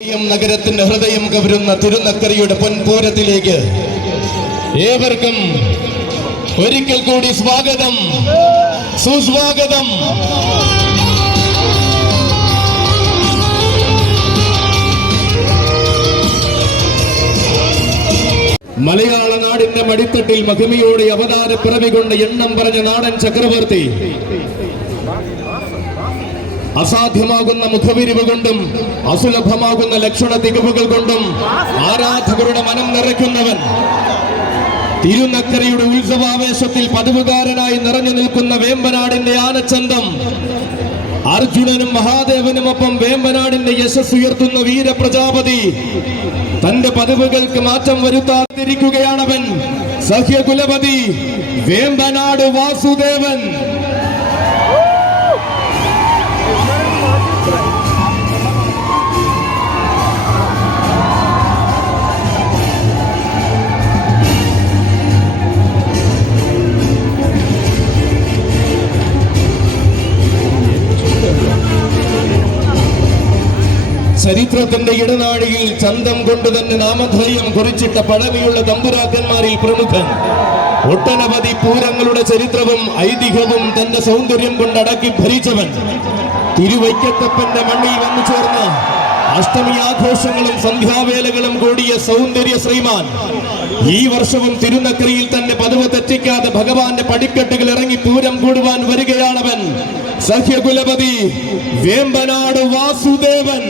നഗരത്തിന്റെ ഹൃദയം കവരുന്ന തിരുനക്കരയുടെ പൊൻപൂരത്തിലേക്ക് ഏവർക്കും ഒരിക്കൽ കൂടി സ്വാഗതം, സുസ്വാഗതം. മലയാള നാടിന്റെ മടിത്തട്ടിൽ മഹിമയോടെ അവതാര പിറവികൊണ്ട് എണ്ണം പറഞ്ഞ നാടൻ ചക്രവർത്തി അസാധ്യമാകുന്ന മുഖവിരിവ് കൊണ്ടും അസുലഭമാകുന്ന ലക്ഷണ തികവുകൾ കൊണ്ടും ആരാധകരുടെ മനം നിറയ്ക്കുന്നവൻ, തിരുനക്കരയുടെ ഉത്സവാവേശത്തിൽ പതിവുകാരനായി നിറഞ്ഞു നിൽക്കുന്ന വേമ്പനാടിന്റെ ആനച്ചന്തം, അർജുനനും മഹാദേവനുമൊപ്പം വേമ്പനാടിന്റെ യശസ് ഉയർത്തുന്ന വീരപ്രജാപതി, തന്റെ പതിവുകൾക്ക് മാറ്റം വരുത്താതിരിക്കുകയാണവൻ സഹ്യകുലപതി വേമ്പനാട് വാസുദേവൻ. ചരിത്രത്തിന്റെ ഇടനാഴിയിൽ ചന്തം കൊണ്ട് തന്നെ നാമധേയം കുറിച്ചിട്ട പഴമയുള്ള തമ്പുരാക്കന്മാരിൽ പ്രമുഖൻ, ഒട്ടനവധി പൂരങ്ങളുടെ ചരിത്രവും ഐതിഹ്യവും തന്റെ സൗന്ദര്യം കൊണ്ടടക്കി ഭരിച്ചവൻ, തിരുവൈക്കത്തപ്പന്റെ മണ്ണിൽ വന്നു ചേർന്ന അഷ്ടമി ആഘോഷങ്ങളും സന്ധ്യാവേലകളും കൂടിയ സൗന്ദര്യ ശ്രീമാൻ, ഈ വർഷവും തിരുനക്കരയിൽ തന്നെ പതിവ് തെറ്റിക്കാതെ ഭഗവാന്റെ പടിക്കെട്ടുകൾ ഇറങ്ങി പൂരം കൂടുവാൻ വരികയാണവൻ സഹ്യകുലപതി വേമ്പനാട് വാസുദേവൻ.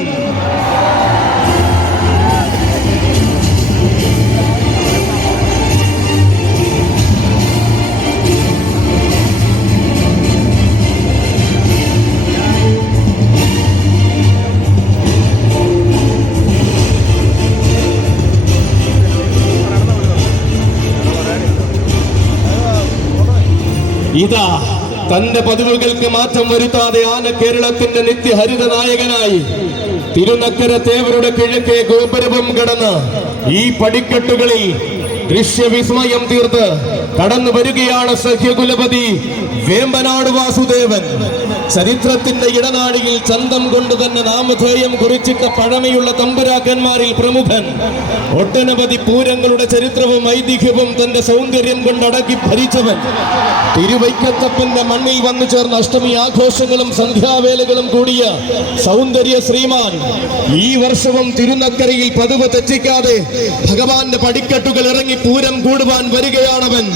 ഇതാ തന്റെ പതിവുകൾക്ക് മാറ്റം വരുത്താതെ ആന കേരളത്തിന്റെ നിത്യഹരിത നായകനായി തിരുനക്കര തേവരുടെ കിഴക്കേ ഗോപുരവും കടന്ന് ഈ പടിക്കെട്ടുകളിൽ ദൃശ്യവിസ്മയം തീർത്ത് കടന്നു വരികയാണ് സഹ്യകുലപതി വേമ്പനാട് വാസുദേവൻ. ചരിത്രത്തിന്റെ ഇടനാഴിയിൽ ചന്തം കൊണ്ട് തന്നെ നാമധേയം കുറിച്ചിട്ട പഴമയുള്ള തമ്പുരാക്കന്മാരിൽ പ്രമുഖൻ, ഒട്ടനവധി പൂരങ്ങളുടെ ചരിത്രവും ഐതിഹ്യവും തന്റെ സൗന്ദര്യം കൊണ്ടടക്കി ഭരിച്ചവൻ, തിരുവൈക്കത്തപ്പന്റെ മണ്ണിൽ വന്നു ചേർന്ന അഷ്ടമി ആഘോഷങ്ങളും സന്ധ്യാവേലകളും കൂടിയ സൗന്ദര്യ ശ്രീമാൻ, ഈ വർഷവും തിരുനക്കരയിൽ പതിവ് തെറ്റിക്കാതെ ഭഗവാന്റെ പടിക്കെട്ടുകൾ ഇറങ്ങി പൂരം കൂടുവാൻ വരികയാണവൻ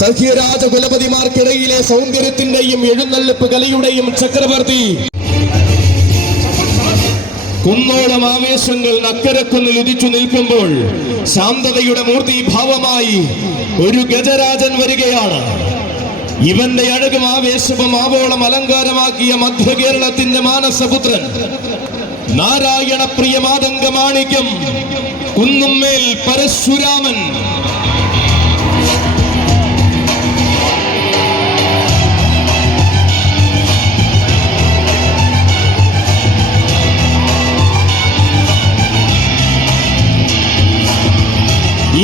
സഹ്യരാജകുലപതിമാർക്കിടയിലെ സൗന്ദര്യത്തിന്റെയും എഴുന്നള്ളിപ്പ് കലയുടെയും ചക്രവർത്തി. കുന്നോളം ആവേശങ്ങൾ നക്കരക്കുന്നിൽ ഉദിച്ചു നിൽക്കുമ്പോൾ ശാന്തതയുടെ മൂർത്തിഭാവമായി ഒരു ഗജരാജൻ വരികയാണ്. ഇവന്റെ അഴകും ആവേശവും ആവോളം അലങ്കാരമാക്കിയ മധ്യ കേരളത്തിന്റെ മാനസപുത്രൻ, നാരായണ പ്രിയ മാതംഗ മാണിക്യം കുന്നുമ്മേൽ പരശുരാമൻ.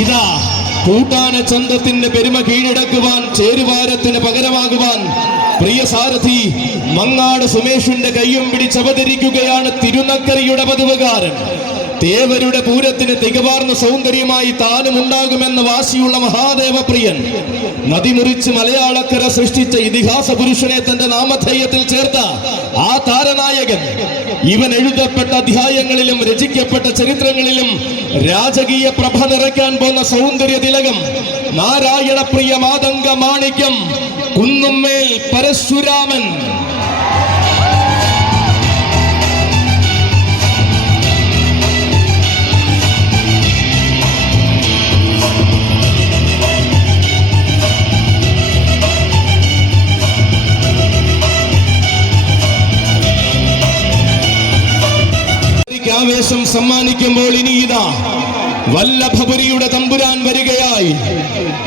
ഇതാ കൂട്ടാന ചന്തത്തിന്റെ പെരുമ കീഴടക്കുവാൻ, ചേരുവാരത്തിന് പകരമാകുവാൻ പ്രിയ സാരഥി മങ്ങാട് സുമേഷിന്റെ കയ്യും പിടിച്ചവതരിക്കുകയാണ് തിരുനക്കരയുടെ പതിവുകാരൻ. തേവരുടെ പൂരത്തിന് തികവാർന്ന സൗന്ദര്യമായി താനും ഉണ്ടാകുമെന്ന വാശിയുള്ള മഹാദേവപ്രിയൻ, നദിമുറിച്ച് മലയാളക്കര സൃഷ്ടിച്ച ഇതിഹാസ പുരുഷനെ തന്റെ നാമധേയത്തിൽ ചേർത്ത ആ താരനായകൻ, ഇവൻ എഴുതപ്പെട്ട അധ്യായങ്ങളിലും രചിക്കപ്പെട്ട ചരിത്രങ്ങളിലും രാജകീയ പ്രഭ നിറയ്ക്കാൻ പോന്ന സൗന്ദര്യ തിലകം, നാരായണ പ്രിയ മാതംഗ മാണിക്യം കുന്നുമ്മേൽ പരശുരാമൻ. ആവേശം സമ്മാനിക്കുമ്പോൾ ഇനി ഇതാ വല്ലഭപുരിയുടെ തമ്പുരാൻ വരികയായി.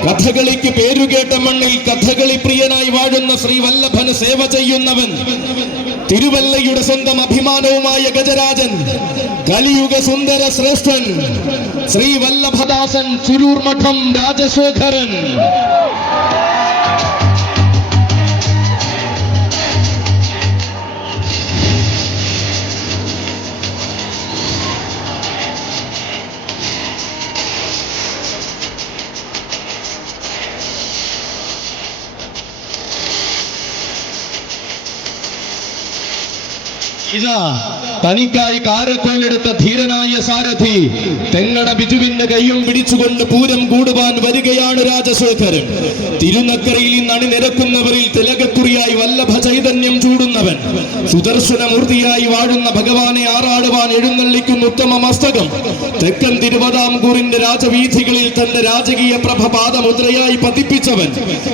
കഥകളിക്ക് പേരുകേട്ട മണ്ണിൽ കഥകളി പ്രിയനായി വാഴുന്ന ശ്രീ വല്ലഭന് സേവ ചെയ്യുന്നവൻ, തിരുവല്ലയുടെ സ്വന്തം അഭിമാനവുമായ ഗജരാജൻ, കലിയുഗ സുന്ദര ശ്രേഷ്ഠൻ ശ്രീ വല്ലഭദാസൻ ചുരൂർ മഠം രാജശേഖരൻ. ഇതാ തനിക്കായി കാരക്കോലെടുത്ത ധീരനായ സാരഥി തെങ്ങണ ബിജുവിന്റെ കൈയും പിടിച്ചുകൊണ്ട് പൂരം കൂടുവാൻ വരികയാണ് രാജശേഖരൻ. തിരുനക്കരയിൽ നിന്ന് അണിനിരക്കുന്നവരിൽ തിലകക്കുറിയായി വല്ലഭ ചൈതന്യം ചൂടുന്നവൻ, സുദർശനമൂർത്തിയായി വാഴുന്ന ഭഗവാനെ ആറാടുവാൻ എഴുന്നള്ളിക്കുന്ന ഉത്തമ മസ്തകം, തെക്കൻ തിരുവിതാംകൂറിന്റെ രാജവീഥികളിൽ തന്റെ രാജകീയ പ്രഭ പാദമുദ്രയായി പതിപ്പിച്ചവൻ,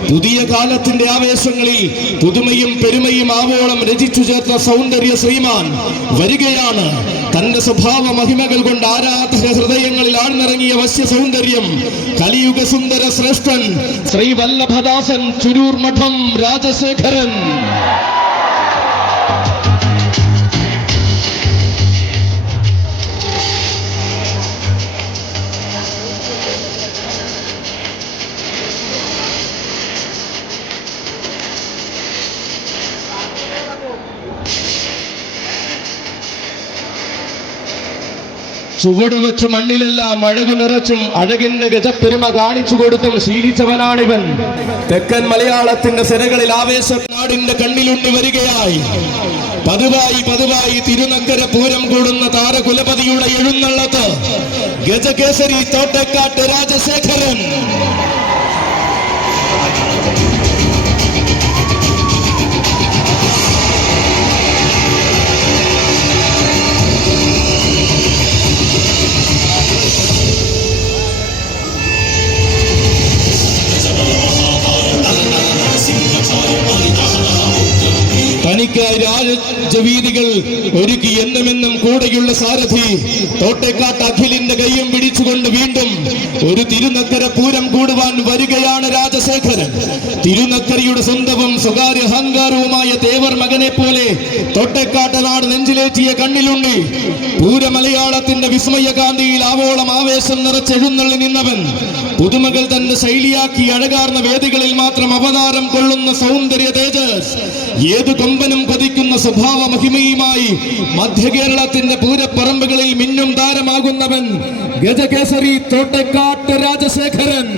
പുതിയ കാലത്തിന്റെ ആവേശങ്ങളിൽ പുതുമയും പെരുമയും ആവോളം രചിച്ചു ചേർത്ത സൗന്ദര്യ ശ്രീമാൻ വരികയാണ്. തന്റെ സ്വഭാവ മഹിമകൾ കൊണ്ട് ആരാധക ഹൃദയങ്ങളിൽ ആഴ്ന്നിറങ്ങിയ വശ്യ സൗന്ദര്യം, കലിയുഗ സുന്ദര ശ്രേഷ്ഠൻ ശ്രീ വല്ലഭദാസൻ ചുരൂർ മഠം രാജശേഖരൻ. ചുവട് വെച്ച് മണ്ണിലെല്ലാം അഴകു നിറച്ചും അഴകിന്റെ ഗജപ്പെരുമ കാണിച്ചു കൊടുത്തും ശീലിച്ചവനാണിവൻ. തെക്കൻ മലയാളത്തിന്റെ സിരകളിൽ ആവേശം നാടിന്റെ കണ്ണിലുണ്ടി വരികയായി. പതിവായി തിരുനക്കര പൂരം കൂടുന്ന താരകുലപതിയുടെ എഴുന്നള്ളത്ത് ഗജകേസരി തോട്ടക്കാട്ട് രാജശേഖരൻ. തനിക്കായി രാജവീതികൾ ഒരുക്കി എന്നുമെന്നും കൂടെയുള്ള സാരഥി തോട്ടേക്കാട്ട് അഖിലിന്റെ കൈയും പിടിച്ചുകൊണ്ട് വീണ്ടും ഒരു തിരുനക്കര പൂരം കൂടുവാൻ വരികയാണ് രാജശേഖരൻ. തിരുനക്കരയുടെ സ്വന്തവും സ്വകാര്യ അഹങ്കാരവുമായ തേവർ മകനെ പോലെ തോട്ടേക്കാട്ട് നാട് നെഞ്ചിലേറ്റിയ കണ്ണിലുണ്ടി പൂരമലയാളത്തിന്റെ വിസ്മയകാന്തിയിൽ ആവോളം ആവേശം നിറച്ചെഴുന്നള്ളി നിന്നവൻ, പുതുമകൾ തന്റെ ശൈലിയാക്കി അഴകാർന്ന വേദികളിൽ മാത്രം അവതാരം കൊള്ളുന്ന സൗന്ദര്യ തേജസ്, ഏതു കൊമ്പനും കൊതിക്കുന്ന സ്വഭാവ മഹിമയുമായി മധ്യകേരളത്തിന്റെ പൂരപ്പറമ്പുകളിൽ മിന്നും താരമാകുന്നവൻ ഗജകേസരി തോട്ടക്കാട്ട് രാജശേഖരൻ.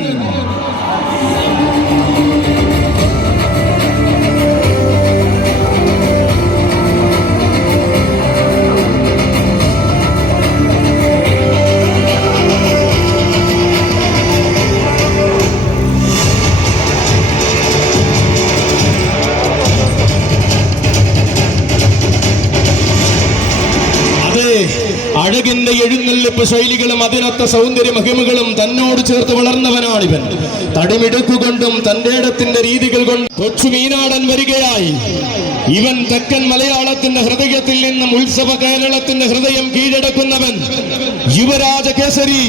അഴകിന്റെ എഴുന്നള്ളിപ്പ് ശൈലികളും അതിനൊത്ത സൗന്ദര്യ മഹിമകളും തന്നോട് ചേർത്ത് വളർന്നവനാണിവൻ. തടിമിടുക്കുകൊണ്ടും തന്റെ ഇടത്തിന്റെ രീതികൾ കൊണ്ട് കൊച്ചു മീനാടൻ വരികയായി. ഇവൻ തെക്കൻ മലയാളത്തിന്റെ ഹൃദയത്തിൽ നിന്നും ഉത്സവ കേരളത്തിന്റെ ഹൃദയം കീഴടക്കുന്നവൻ യുവരാജ കേസരി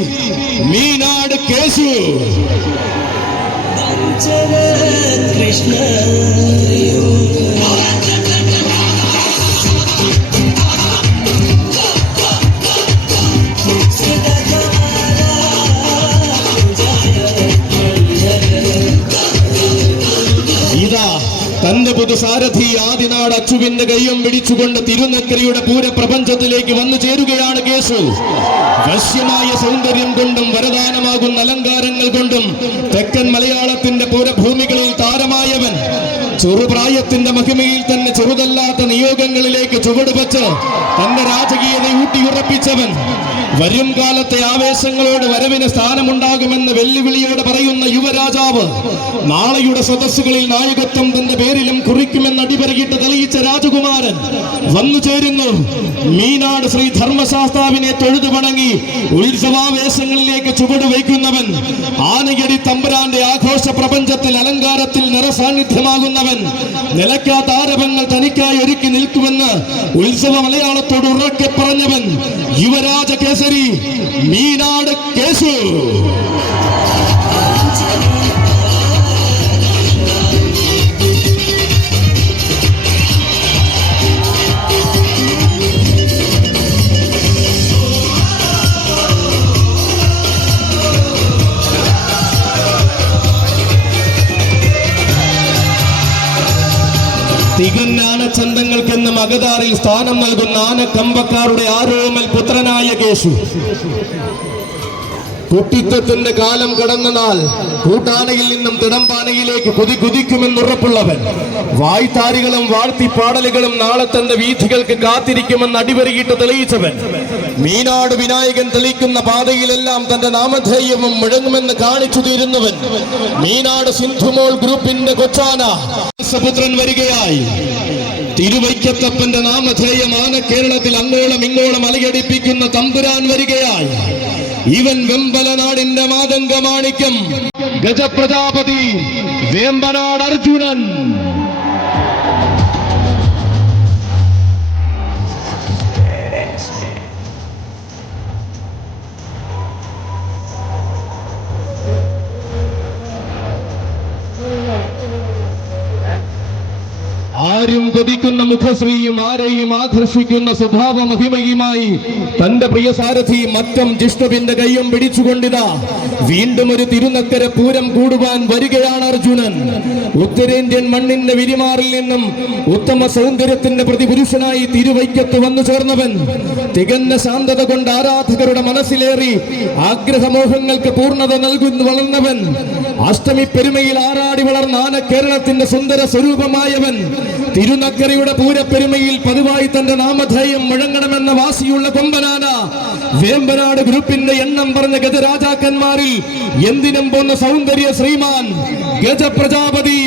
മീനാട് കേശു. കൃഷ്ണ തന്റെ പുതുസാരഥി ആദിനാട് അച്ചുവിന്റെ കൈയും പിടിച്ചുകൊണ്ട് തിരുനക്കരയുടെ പൂരപ്രപഞ്ചത്തിലേക്ക് വന്നു ചേരുകയാണ് കേശു. വശ്യമായ സൗന്ദര്യം കൊണ്ടും വരദാനമാകുന്ന അലങ്കാരങ്ങൾ കൊണ്ടും തെക്കൻ മലയാളത്തിന്റെ പൂരഭൂമികളിൽ താരമായവൻ, ചെറുപ്രായത്തിന്റെ മഹിമയിൽ തന്നെ ചെറുതല്ലാത്ത നിയോഗങ്ങളിലേക്ക് ചുവടുവെച്ച് തന്റെ രാജകീയത ഊട്ടിയുറപ്പിച്ചവൻ, വരും കാലത്തെ ആവേശങ്ങളോട് വരവിന് സ്ഥാനമുണ്ടാകുമെന്ന് വെല്ലുവിളിയോട് പറയുന്ന യുവരാജാവ്, നാളെയുടെ സദസ്സുകളിൽ നായകത്വം തന്റെ പേരിലും കുറിക്കുമെന്ന് അടിപരയിട്ട് തെളിയിച്ച രാജകുമാരൻ വന്നു ചേരുന്നു. മീനാട് ശ്രീ ധർമ്മശാസ്താവിനെ തൊഴുതു വണങ്ങി ഉത്സവാവേശങ്ങളിലേക്ക് ചുവട് വയ്ക്കുന്നവൻ, ആനയടി തമ്പുരാന്റെ ആഘോഷ പ്രപഞ്ചത്തിൽ അലങ്കാരത്തിൽ നിറസാന്നിധ്യമാകുന്നവൻ, നിലയ്ക്കാത്ത ആരവങ്ങൾ തനിക്കായി ഒരുക്കി നിൽക്കുമെന്ന് ഉത്സവ മലയാളത്തോട് ഉറക്കെ പറഞ്ഞവൻ യുവരാജ കേസരി മീനാട് കേശു. തികഞ്ഞാനച്ചന്തങ്ങൾക്കെന്ന് മഗതാറിൽ സ്ഥാനം നൽകുന്ന ആനക്കമ്പക്കാരുടെ ആരോമൽ പുത്രനായ കേശു. കുട്ടിത്വത്തിന്റെ കാലം കടന്നാൽ കൂട്ടാനയിൽ നിന്നും തിടമ്പാനയിലേക്ക് കുതിക്കുമെന്നുറപ്പുള്ളവൻ. വായ്ത്താരികളും വാഴ്ത്തിപ്പാടലുകളും നാളെ തന്റെ വീഥികൾക്ക് കാത്തിരിക്കുമെന്ന് അടിവരയിട്ട് തെളിയിച്ചവൻ. മീനാട് വിനായകൻ തെളിക്കുന്ന പാതയിലെല്ലാം തന്റെ നാമധേയവും മുഴങ്ങുമെന്ന് കാണിച്ചു തീരുന്നവൻ. മീനാട് സിന്ധുമോൾ ഗ്രൂപ്പിന്റെ കൊച്ചാന പുത്രൻ വരികയായി. തിരുവൈക്കത്തപ്പന്റെ നാമധേയമാണ് കേരളത്തിൽ അങ്ങോളം ഇങ്ങോളം അലയടിപ്പിക്കുന്ന തമ്പുരാൻ വരികയായി. ഇവൻ വെമ്പലനാടിന്റെ മാതംഗമാണിക്യം ഗജപ്രജാപതി വേമ്പനാട് അർജുനൻ. ആരും കൊതിക്കുന്ന മുഖശ്രീയും ആരെയും ആകർഷിക്കുന്ന സ്വഭാവ മഹിമയുമായി തന്റെ പ്രിയ സാരഥി മറ്റം ജിഷ്ണുവിന്റെ കയ്യും പിടിച്ചുകൊണ്ടിതാ വീണ്ടും ഒരു തിരുനക്കര പൂരം കൂടുവാൻ വരികയാണ് അർജുനൻ. ഉത്തരേന്ത്യൻ മണ്ണിന്റെ വിരിമാറിൽ നിന്നും ഉത്തമ സൗന്ദര്യത്തിന്റെ പ്രതിപുരുഷനായി തിരുവൈക്കത്ത് വന്നു ചേർന്നവൻ. തികഞ്ഞ ശാന്തത കൊണ്ട് ആരാധകരുടെ മനസ്സിലേറി ആഗ്രഹമോഹങ്ങൾക്ക് പൂർണ്ണത നൽകുന്നു വളർന്നവൻ. അഷ്ടമി പെരുമയിൽ ആറാടി വളർന്ന ആന കേരളത്തിന്റെ സുന്ദര സ്വരൂപമായവൻ. തിരുനക്കരയുടെ പൂരപ്പെരുമയിൽ പതിവായി തന്റെ നാമധേയം മുഴങ്ങണമെന്ന വാശിയുള്ള കൊമ്പനാന വേമ്പനാട് ഗ്രൂപ്പിന്റെ എണ്ണം പറഞ്ഞ ഗജരാജാക്കന്മാരിൽ എന്തിനും പോന്ന സൗന്ദര്യ ശ്രീമാൻ ഗജപ്രജാപതി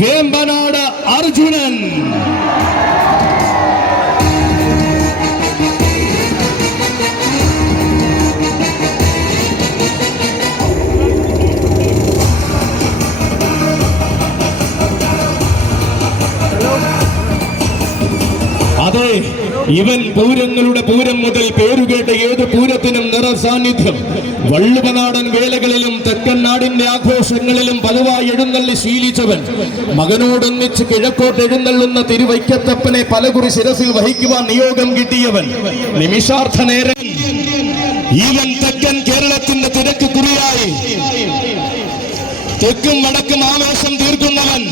വേമ്പനാട് അർജുനൻ. അതെ, ഇവൻ പൂരങ്ങളുടെ പൂരം മുതൽ പേരുകേട്ട ഏത് പൂരത്തിനും നിറ സാന്നിധ്യം. വള്ളുവനാടൻ വേലകളിലും തെക്കൻ നാടിന്റെ ആഘോഷങ്ങളിലും പതിവായി എഴുന്നള്ളി ശീലിച്ചവൻ. മകനോടൊന്നിച്ച് കിഴക്കോട്ട് എഴുന്നള്ളുന്ന തിരുവൈക്കത്തപ്പനെ പലകുറി ശിരസിൽ വഹിക്കുവാൻ നിയോഗം കിട്ടിയവൻ. നിമിഷാർത്ഥ നേരം ഇവൻ തെക്കൻ കേരളത്തിന്റെ തിരക്ക് കുറിയായി തെക്കും വടക്കും ആവേശം തീർക്കുന്നവൻ.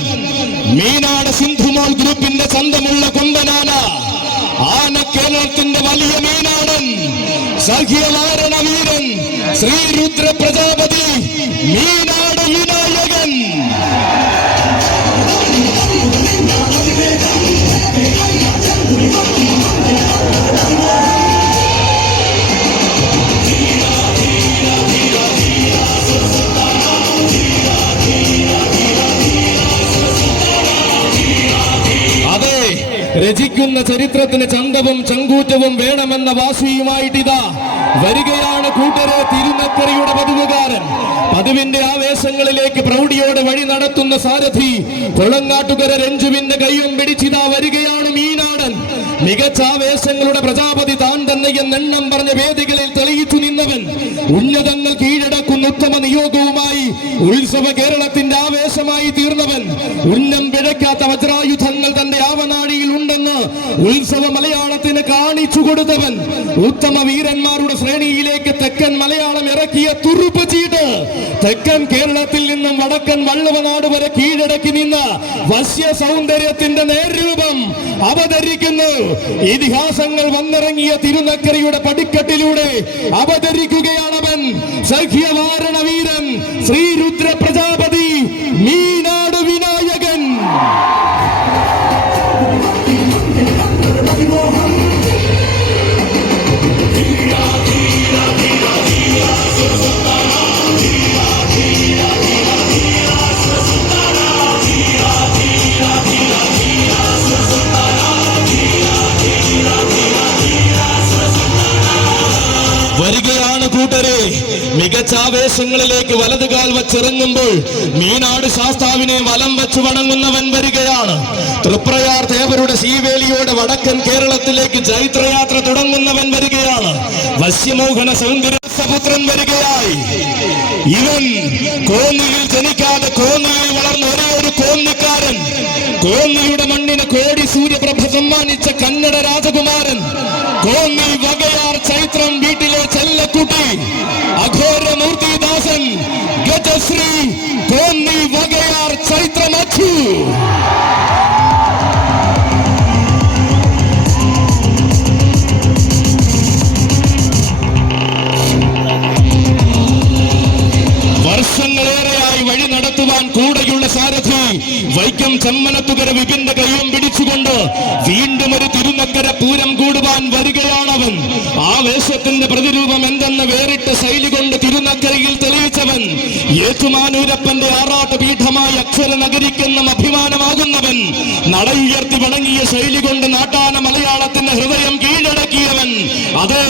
മീനാട് സിന്ധുമോൾ ഗ്രൂപ്പിന്റെ സ്വന്തമുള്ള കൊമ്പനാന ആന കേരളത്തിന്റെ വലിയ മീനാടൻ സഖ്യവാരണ വീരൻ ശ്രീരുദ്ര പ്രജാപതി മീനാട് വിനായകൻ. രചിക്കുന്ന ചരിത്രത്തിന് ചന്തവും ചങ്കൂറ്റവും വേണമെന്ന വാശിയുമായിട്ടിതാ വരികയാണ് കൂട്ടരെ തിരുനക്കരയുടെ പതിവുകാരൻ. പതിവിന്റെ ആവേശങ്ങളിലേക്ക് പ്രൗഢിയോടെ വഴി നടത്തുന്ന സാരഥി കൊളങ്ങാട്ടുകര രഞ്ജുവിന്റെ കയ്യും പിടിച്ചിതാ വരികയാണ് മീനാടൻ. മികച്ച ആവേശങ്ങളുടെ പ്രജാപതി താൻ തന്നെ എന്നെണ്ണം പറഞ്ഞ വേദികളിൽ തെളിയിച്ചു നിന്നവൻ. ഉന്നതങ്ങൾ കീഴടക്കുന്ന ഉത്തമ നിയോഗവുമായി ഉത്സവ കേരളത്തിന്റെ ആവേശമായി തീർന്നവൻ. ഉന്നം പിഴയ്ക്കാത്ത വജ്രായുധങ്ങൾ തന്റെ ആവനാഴിയിൽ ഉണ്ടെന്ന് ഉത്സവ മലയാളത്തിന് കാണിച്ചു കൊടുത്തവൻ. ഉത്തമ വീരന്മാരുടെ ശ്രേണിയിലേക്ക് തെക്കൻ മലയാളം ഇറക്കിയ തുറുപ്പ് ചീട്ട് തെക്കൻ കേരളത്തിൽ നിന്നും വടക്കൻ വള്ളുവനാട് വരെ കീഴടക്കി നിന്ന വശ്യ സൗന്ദര്യത്തിന്റെ നേർരൂപം അവതരിക്കുന്നു. ഇതിഹാസങ്ങൾ വന്നിറങ്ങിയ തിരുനക്കരയുടെ പടിക്കെട്ടിലൂടെ അവതരിക്കുകയാണവൻ. സഖ്യവാരണ വീരൻ ശ്രീരുദ്ര പ്രജാപതി മീനാട് വിനായകൻ. വരികയാണ് കൂട്ടരെ. മികച്ച ആവേശങ്ങളിലേക്ക് വലതുകാൽ വച്ചിറങ്ങുമ്പോൾ മീനാട് ശാസ്താവിനെ വലം വെച്ച് വണങ്ങുന്നവൻ വരികയാണ്. തൃപ്രയാർ ദേവരുടെ ശീവേലിയോടെ വടക്കൻ കേരളത്തിലേക്ക് ചൈത്രയാത്ര തുടങ്ങുന്നവൻ വരികയാണ്. വശ്യമോഹന സൗന്ദര്യപുത്രൻ വരികയായി. ഇവൻ കോന്നിയിൽ ജനിക്കാതെ കോന്നിയിൽ വളർന്ന ഒരേ ഒരു കോന്നിക്കാരൻ. കോന്നിയുടെ മണ്ണിന് കോടി സൂര്യപ്രഭ സമ്മാനിച്ച കന്നഡ രാജകുമാരൻ. കോന്നി വകയാർ ചൈത്രം വീട്ടിലെ ചെല്ലക്കുട്ടി അഘോരമൂർത്തിദാസൻ ഗജശ്രീ കോന്നി വകയാർ ചൈത്രമച്ചു. ചെമ്മനത്തുകര വിപിന്റെ കൈയും പിടിച്ചുകൊണ്ട് വീണ്ടും ഒരു തിരുനക്കര പൂരം കൂടുവാൻ വരികയാണവൻ. ആവേശത്തിന്റെ പ്രതിരൂപം എന്തെന്ന് വേറിട്ട ശൈലി കൊണ്ട് തിരുനക്കരയിൽ തെളിയിച്ചവൻ, ഏറ്റുമാനൂരപ്പന്റെ ആറാട്ട് പീഠമായി അക്ഷര നഗരിക്കെന്നും അഭിമാനമാകുന്നവൻ, നടയുയർത്തി വണങ്ങിയ ശൈലി കൊണ്ട് നാട്ടാന മലയാളത്തിന്റെ ഹൃദയം കീഴടക്കിയവൻ. അതെ,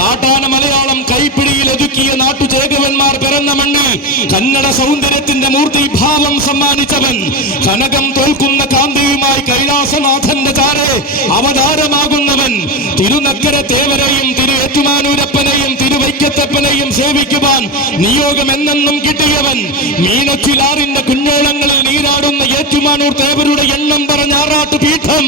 നാട്ടാന മലയാളം കൈപ്പിടിയിൽ ഒതുക്കിയ നാട്ടുചേകവന്മാർ പിറന്ന മണ്ണിൽ കന്നഡ സൗന്ദര്യത്തിന്റെ മൂർത്തിഭാവം സമ്മാനിച്ചവൻ, കനകം തോൽക്കുന്ന കാന്തിയുമായി കൈലാസനാഥന്റെ ചാരെ അവതാരമാകുന്നവൻ, തിരുനക്കര തേവരെയും തിരു ഏറ്റുമാനൂരപ്പനെയും തിരുവൈക്കത്തപ്പനെയും സേവിക്കുവാൻ നിയോഗം എന്നെന്നും കിട്ടിയവൻ, മീനച്ചിലാറിന്റെ കുഞ്ഞോളങ്ങളിൽ നീരാടുന്ന ഏറ്റുമാനൂർ തേവരുടെ എണ്ണം പറഞ്ഞ ആറാട്ട് പീഠം,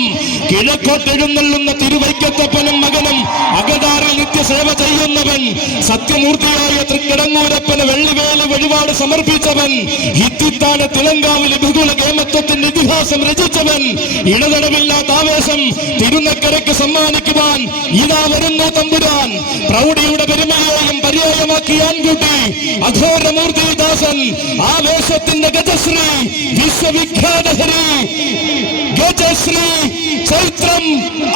കിഴക്കോട്ടെഴുന്നള്ളുന്ന തിരുവൈക്കത്തപ്പനും മകനും അകതാറിൽ നിത്യസേവ ചെയ്യുന്നവൻ, സത്യമൂർത്തിയായ തൃക്കിടങ്ങൂരപ്പന് വെള്ളിവേല വഴിപാട് സമർപ്പിച്ചവൻ, ഹിത്തിത്താന തിളങ്കാവിലെ ബഹുല കേമത്വത്തിന്റെ ഇതിഹാസം രചിച്ചവൻ, ഇടതടവില്ലാത്ത ആവേശം തിരുനക്കരയ്ക്ക് സമ്മാനിക്കുവാൻ ഇതാ വരുന്നു തമ്പുരാൻ. പ്രൗഢിയുടെ പെരുമയെയും പര്യായമാക്കി ആൺകുട്ടി അഘോരമൂർത്തിദാസൻ, ആവേശത്തിന്റെ ഗജശ്രീ, വിശ്വവിഖ്യാത ഹരി ഗജശ്രീ ചൈത്രം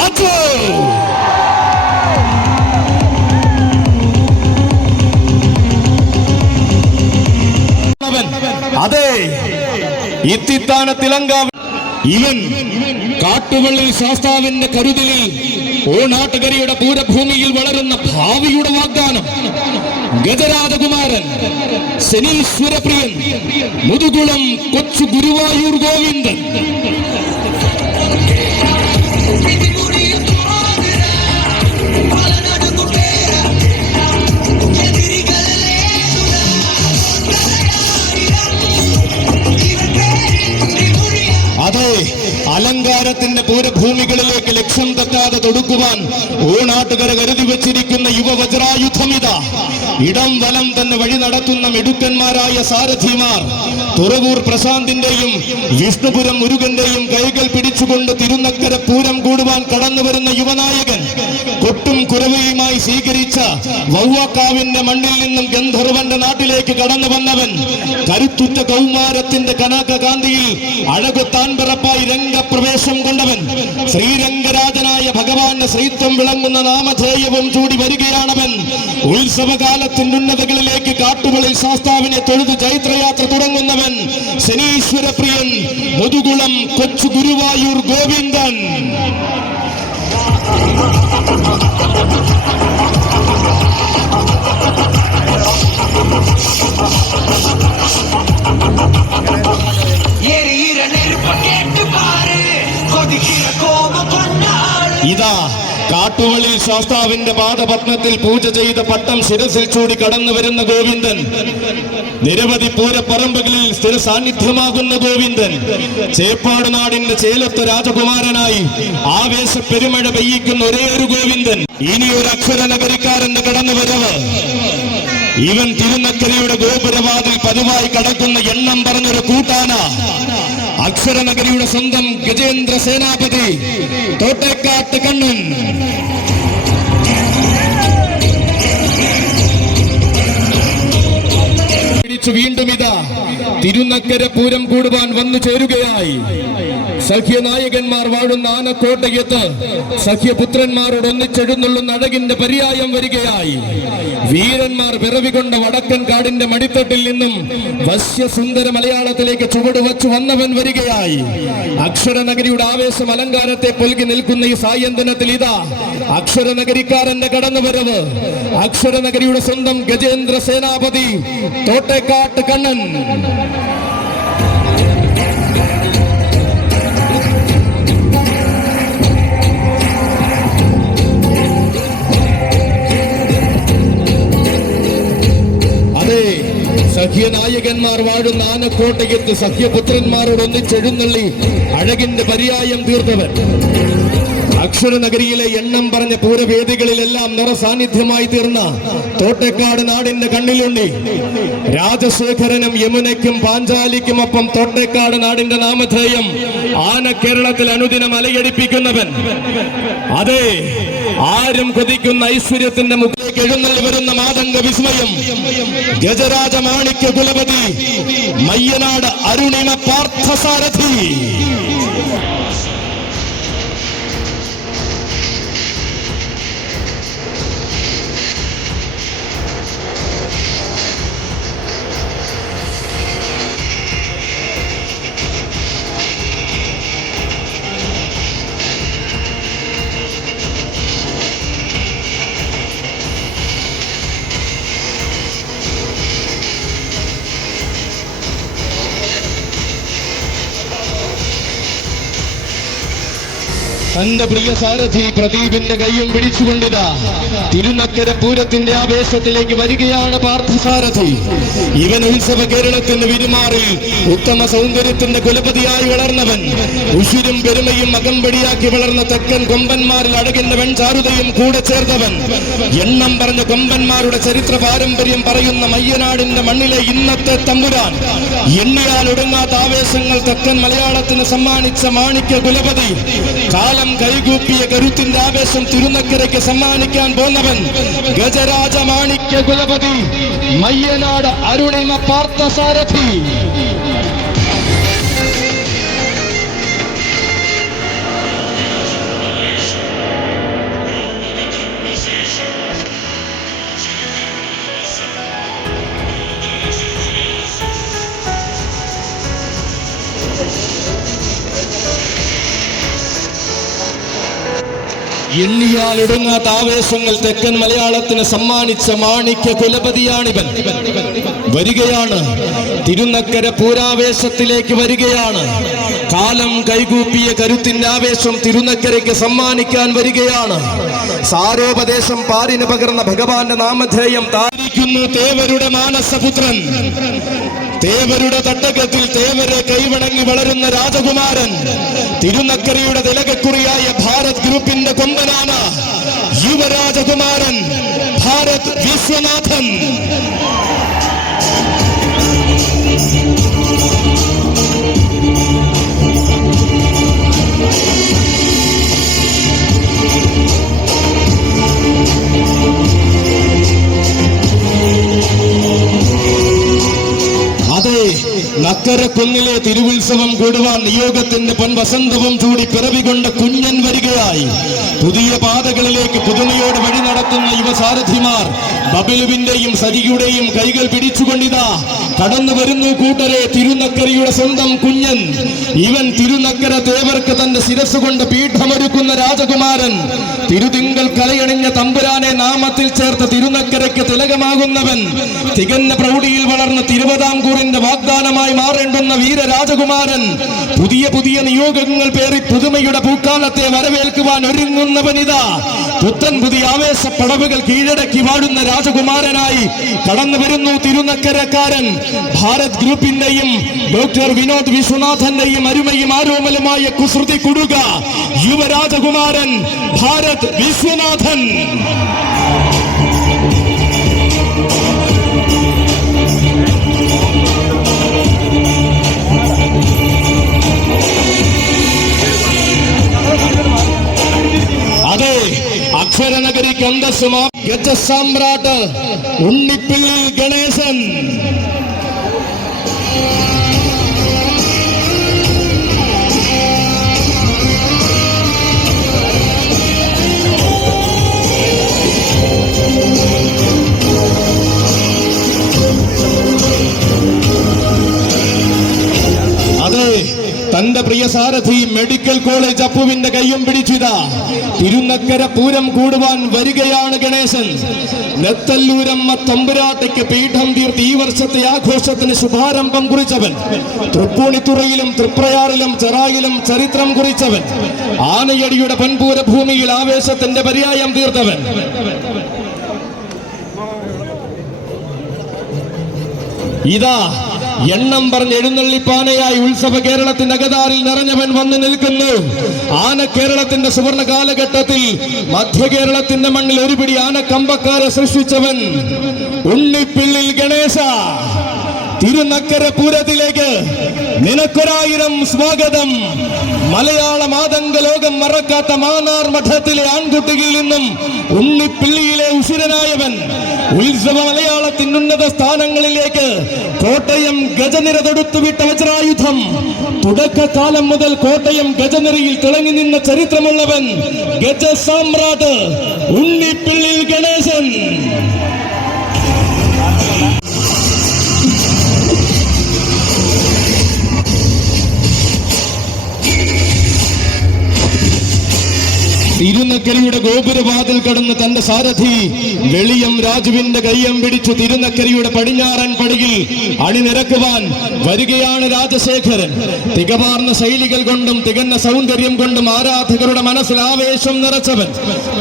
അജോ. അതെ, ഇത്തിത്താന തിളങ്കാവ് ഇവൻ കാട്ടുവള്ളിൽ ശാസ്താവിന്റെ കരുതലിൽ ഓണാട്ടുകരയുടെ പൂരഭൂമിയിൽ വളരുന്ന ഭാവിയുടെ വാഗ്ദാനം, ഗജരാജകുമാരൻ, ശനീശ്വരപ്രിയൻ, മുതുകുളം കൊച്ചു ഗുരുവായൂർ ഗോവിന്ദൻ. അതെ, അലങ്കാരത്തിന്റെ പൂരഭൂമികളിലേക്ക് ലക്ഷ്യം തെറ്റാതെ തൊടുക്കുവാൻ ഓണാട്ടുകര കരുതി വെച്ചിരിക്കുന്ന യുവവജ്രായുധമിത. ഇടം വലം തന്നെ വഴി നടത്തുന്ന മിടുക്കന്മാരായ സാരഥിമാർ, തുറവൂർ പ്രശാന്തിന്റെയും വിഷ്ണുപുരം മുരുകന്റെയും കൈകൾ പിടിച്ചുകൊണ്ട് തിരുനക്കര പൂരം കൂടുവാൻ കടന്നു വരുന്ന യുവനായകൻ, കൊട്ടും കുരവയുമായി സ്വീകരിച്ച വവ്വാക്കാവിന്റെ മണ്ണിൽ നിന്നും ഗന്ധർവന്റെ നാട്ടിലേക്ക് കടന്നു വന്നവൻ, കരുത്തുറ്റ കൗമാരത്തിന്റെ കനകകാന്തിയിൽ അഴകുത്താൻ പിറപ്പായി രംഗപ്രവേശം കൊണ്ടവൻ, ശ്രീരംഗരാജനായ ഭഗവാന്റെ ശ്രീത്വം വിളങ്ങുന്ന നാമധേയവും ചൂടി വരികയാണവൻ. ഉത്സവകാലത്തിന്റെ ഉന്നതകളിലേക്ക് കാട്ടുകളിൽ ശാസ്താവിനെ തൊഴുതു ചൈത്രയാത്ര തുടങ്ങുന്നവൻ, ശനീശ്വരപ്രിയൻ, മുതുകുളം കൊച്ചു ഗുരുവായൂർ ഗോവിന്ദൻ. ഇതാ കാട്ടുവള്ളിൽ ശാസ്താവിന്റെ പാദപത്മത്തിൽ പൂജ ചെയ്ത പട്ടം ശിരസിൽ ചൂടി കടന്നു വരുന്ന ഗോവിന്ദൻ, നിരവധി പൂരപ്പറമ്പുകളിൽ സ്ഥിര സാന്നിധ്യമാകുന്ന ഗോവിന്ദൻ, ചേപ്പാട് നാടിന്റെ ചേലത്ത് രാജകുമാരനായി ആവേശ പെരുമഴ പെയ്യിക്കുന്ന ഒരേ ഒരു ഗോവിന്ദൻ. ഇനി ഒരു അക്ഷര നഗരിക്കാരന്റെ കടന്നു വരവ്. ഇവൻ തിരുനക്കരയുടെ ഗോപുരവാതിൽ പതിവായി കടക്കുന്ന എണ്ണം പറഞ്ഞൊരു കൂട്ടാന, അക്ഷരനഗരിയുടെ സ്വന്തം ഗജേന്ദ്ര സേനാപതി തോട്ടേക്കാട്ട് കണ്ണൻ. വീണ്ടും ഇതാ തിരുനക്കര പൂരം കൂടുവാൻ വന്നു ചേരുകയായി. സഖ്യനായകന്മാർ വാഴുന്ന ആനക്കോട്ടയത്ത് സഖ്യപുത്രന്മാരോട് ഒന്നിച്ചെഴുന്നള്ളുന്ന അഴകിന്റെ പര്യായം വരികയായി. വീരന്മാർ പിറവികൊണ്ട വടക്കൻ കാടിന്റെ മടിത്തട്ടിൽ നിന്നും വശ്യസുന്ദര മലയാളത്തിലേക്ക് ചുവടുവച്ചു വന്നവൻ വരികയായി. അക്ഷരനഗരിയുടെ ആവേശം അലങ്കാരത്തെ പൊൽകി നിൽക്കുന്ന ഈ സായന്തനത്തിൽ ഇതാ അക്ഷരനഗരിക്കാരന്റെ കടന്നുവരവ്. അക്ഷരനഗരിയുടെ സ്വന്തം ഗജേന്ദ്ര സേനാപതി തോട്ടേക്കാട്ട് കണ്ണൻ. സഖ്യനായകന്മാർ വാഴുന്ന ആനക്കോട്ടയത്ത് സഖ്യപുത്രന്മാരോട് ഒന്നിച്ചെഴുന്നള്ളി അഴകിന്റെ പര്യായം തീർത്തവൻ. അക്ഷരനഗരിയിലെ എണ്ണം പറഞ്ഞ പൂരവേദികളിലെല്ലാം നിറസാന്നിധ്യമായി തീർന്ന തോട്ടേക്കാട് നാടിന്റെ കണ്ണിലുണ്ണി, രാജശേഖരനും യമുനയ്ക്കും പാഞ്ചാലിക്കുമൊപ്പം തോട്ടേക്കാട് നാടിന്റെ നാമധേയം ആന കേരളത്തിൽ അനുദിനം അലയടിപ്പിക്കുന്നവൻ. അതെ, ആരും കൊതിക്കുന്ന ഐശ്വര്യത്തിന്റെ മുഖത്തേക്ക് കേരളത്തിലേക്ക് എഴുന്നള്ളി വരുന്ന മാതംഗ വിസ്മയം ഗജരാജ മാണിക്യ കുലപതി മയ്യനാട് അരുണിമ പാർത്ഥസാരഥി. തന്റെ പ്രിയ സാരഥി പ്രദീപിന്റെ കൈയും പിടിച്ചുകൊണ്ടിതാ തിരുനക്കര പൂരത്തിന്റെ ആവേശത്തിലേക്ക് വരികയാണ് പാർത്ഥസാരഥി. ഇവൻ ഉത്സവ കേരളത്തിന് വിരുമാറി ഉത്തമ സൗന്ദര്യത്തിന്റെ കുലപതിയായി വളർന്നവൻ. ഉശിരും പെരുമയും അകമ്പടിയാക്കി വളർന്ന തെക്കൻ കൊമ്പന്മാരിൽ അഴകിന്റെ വെൺചാരുതയും കൂടെ ചേർത്തവൻ. എണ്ണം പറഞ്ഞ കൊമ്പന്മാരുടെ ചരിത്ര പാരമ്പര്യം പറയുന്ന മയ്യനാടിന്റെ മണ്ണിലെ ഇന്നത്തെ തമ്പുരാൻ. എണ്ണിയാൽ ഒടുങ്ങാത്ത ആവേശങ്ങൾ തെക്കൻ മലയാളത്തിന് സമ്മാനിച്ച മാണിക്യ കുലപതി. കാലം കൈകൂപ്പിയ കരുത്തിന്റെ ആവേശം തിരുനക്കരയ്ക്ക് സമ്മാനിക്കാൻ പോന്നവൻ ഗജരാജ മാണിക്യ കുലപതി മയ്യനാട് അരുണിമ പാർത്ഥസാരഥി. എണ്ണിയാൽ ഒടുങ്ങാത്ത ആവേശങ്ങൾ തെക്കൻ മലയാളത്തിന് സമ്മാനിച്ച മാണിക്യ കുലപതിയാണിവൻ. വരികയാണ് തിരുനക്കര പൂരാവേശത്തിലേക്ക് വരികയാണ്. കാലം കൈകൂപ്പിയ കരുത്തിന്റെ ആവേശം തിരുനക്കരയ്ക്ക് സമ്മാനിക്കാൻ വരികയാണ്. സാരോപദേശം പാരിന് പകർന്ന ഭഗവാന്റെ നാമധേയം താരിക്കുന്നു തേവരുടെ മാനസപുത്രൻ. തേവരുടെ തട്ടകത്തിൽ തേവരെ കൈവണങ്ങി വളരുന്ന രാജകുമാരൻ. തിരുനക്കരയുടെ തിലകക്കുറിയായ ഭാരത് ഗ്രൂപ്പിന്റെ കൊമ്പനാണ് യുവരാജകുമാരൻ ഭാരത് വിശ്വനാഥൻ. അതെ, നക്കരക്കുന്നിലെ തിരുവുത്സവം കൂടുവാൻ നിയോഗത്തിന്റെ പൊൻവസന്തവും ചൂടി പിറവികൊണ്ട കുഞ്ഞൻ വരികയായി. പുതിയ പാതകളിലേക്ക് പുതുമയോട് വഴി നടത്തുന്ന യുവസാരഥിമാർ ബബിലുവിന്റെയും സജിയുടെയും കൈകൾ പിടിച്ചുകൊണ്ടിതാ കടന്നു വരുന്നു കൂട്ടരെ. തിരുനക്കരയുടെ സ്വന്തം കുഞ്ഞൻ. ഇവൻ തിരുനക്കര തേവർക്ക് തന്റെ ശിരസ് കൊണ്ട് പീഠമൊരുക്കുന്ന രാജകുമാരൻ. തിരുതിങ്കൾ കലയണിഞ്ഞ തമ്പുരാനെ നാമത്തിൽ ചേർത്ത് തിരുനക്കരയ്ക്ക് തിലകമാകുന്നവൻ. തികഞ്ഞ പ്രൗഢിയിൽ വളർന്ന തിരുവിതാംകൂറിന്റെ വാഗ്ദാനമായി മാറേണ്ടുന്ന വീരരാജകുമാരൻ. പുതിയ പുതിയ നിയോഗങ്ങൾ പേറി പുതുമയുടെ പൂക്കാലത്തെ വരവേൽക്കുവാൻ ഒരുങ്ങുന്നവനിതാ. പുത്തൻ പുതിയ ആവേശ പടവുകൾ കീഴടക്കി വാഴുന്ന രാജകുമാരനായി കടന്നു വരുന്നു തിരുനക്കരക്കാരൻ. ഭാരത് ഗ്രൂപ്പിന്റെയും ഡോക്ടർ വിനോദ് വിശ്വനാഥന്റെയും അരുമയും ആരോമലുമായ കുസൃതി കുടുക യുവരാജകുമാരൻ ഭാരത് വിശ്വനാഥൻ. അതെ, അക്ഷരനഗരിക്ക് അന്തസ്സുമാ ഗജസാമ്രാട്ട് ഉണ്ണിപ്പിള്ളിൽ ഗണേശൻ. അതെ, തന്റെ പ്രിയ സാരഥി മെഡിക്കൽ കോളേജ് അപ്പുവിന്റെ കയ്യും പിടിച്ചിതാ തിരുനക്കര പൂരം കൂടുവാൻ വരികയാണ് ഗണേശൻ. നെത്തല്ലൂരമ്മ തമ്പുരാട്ടയ്ക്ക് പീഠം തീർത്ത് ഈ വർഷത്തെ ആഘോഷത്തിന് ശുഭാരംഭം കുറിച്ചവൻ. തൃപ്പൂണിത്തുറയിലും തൃപ്രയാറിലും ചെറായിലും ചരിത്രം കുറിച്ചവൻ. ആനയടിയുടെ പൻപൂര ഭൂമിയിൽ ആവേശത്തിന്റെ പര്യായം തീർത്തവൻ. ഇതാ എണ്ണം പറഞ്ഞ് എഴുന്നള്ളിപ്പാനയായി ഉത്സവ കേരളത്തിന്റെ അകതാരിൽ നിറഞ്ഞവൻ വന്നു നിൽക്കുന്നു. ആന കേരളത്തിന്റെ സുവർണ കാലഘട്ടത്തിൽ മധ്യ കേരളത്തിന്റെ മണ്ണിൽ ഒരുപിടി ആനക്കമ്പക്കാരെ സൃഷ്ടിച്ചവൻ ഉണ്ണിപ്പിള്ളിൽ ഗണേശ. തിരുനക്കര പൂരത്തിലേക്ക് നിനക്കൊരായിരം സ്വാഗതം. മലയാള മാതംഗ ലോകം മറക്കാത്ത മാന്നാർ മഠത്തിലെ ആൺകുട്ടിയിൽ നിന്നും ഉണ്ണിപ്പിള്ളിയിലെ ഉശിരനായവൻ ഉത്സവ മലയാളത്തിന്റെ ഉന്നത സ്ഥാനങ്ങളിലേക്ക് കോട്ടയം ഗജനിര തൊടുത്തുവിട്ട വജ്രായുധം. തുടക്കകാലം മുതൽ കോട്ടയം ഗജനിരയിൽ തിളങ്ങി നിന്ന ചരിത്രമുള്ളവൻ ഗജ സാമ്രാട്ട് ഉണ്ണിപ്പിള്ളി ഗണേശൻ. തിരുനക്കരയുടെ ഗോപുരവാതിൽ കടന്ന് തന്റെ സാരഥി വെളിയം രാജുവിന്റെ കയ്യം പിടിച്ചു തിരുനക്കരയുടെ പടിഞ്ഞാറൻ പടിയിൽ അണിനിരക്കുവാൻ വരികയാണ് രാജശേഖരൻ. തികവാർന്ന ശൈലികൾ കൊണ്ടും തികഞ്ഞ സൗന്ദര്യം കൊണ്ടും ആരാധകരുടെ മനസ്സിൽ ആവേശം നിറച്ചവൻ.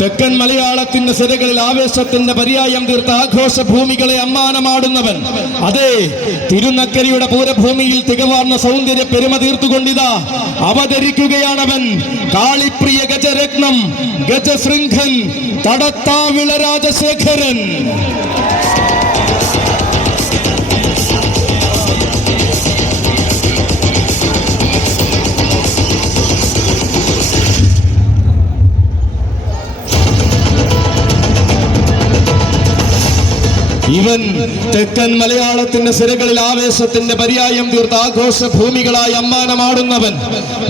തെക്കൻ മലയാളത്തിന്റെ സിരകളിൽ ആവേശത്തിന്റെ പര്യായം തീർത്ത ആഘോഷ ഭൂമികളെ അമ്മാനമാടുന്നവൻ. അതെ, തിരുനക്കരയുടെ പൂരഭൂമിയിൽ തികവാർന്ന സൗന്ദര്യ പെരുമ തീർത്തുകൊണ്ടിതാ അവതരിക്കുകയാണവൻ. കാളിപ്രിയ ഗജരത്നം ഗജശൃംഖൻ തടത്താവിള രാജശേഖരൻ. ഇവൻ തെക്കൻ മലയാളത്തിന്റെ സിരകളിൽ ആവേശത്തിന്റെ പര്യായം തീർത്ത ആഘോഷ ഭൂമികളായി അമ്മാനമാടുന്നവൻ.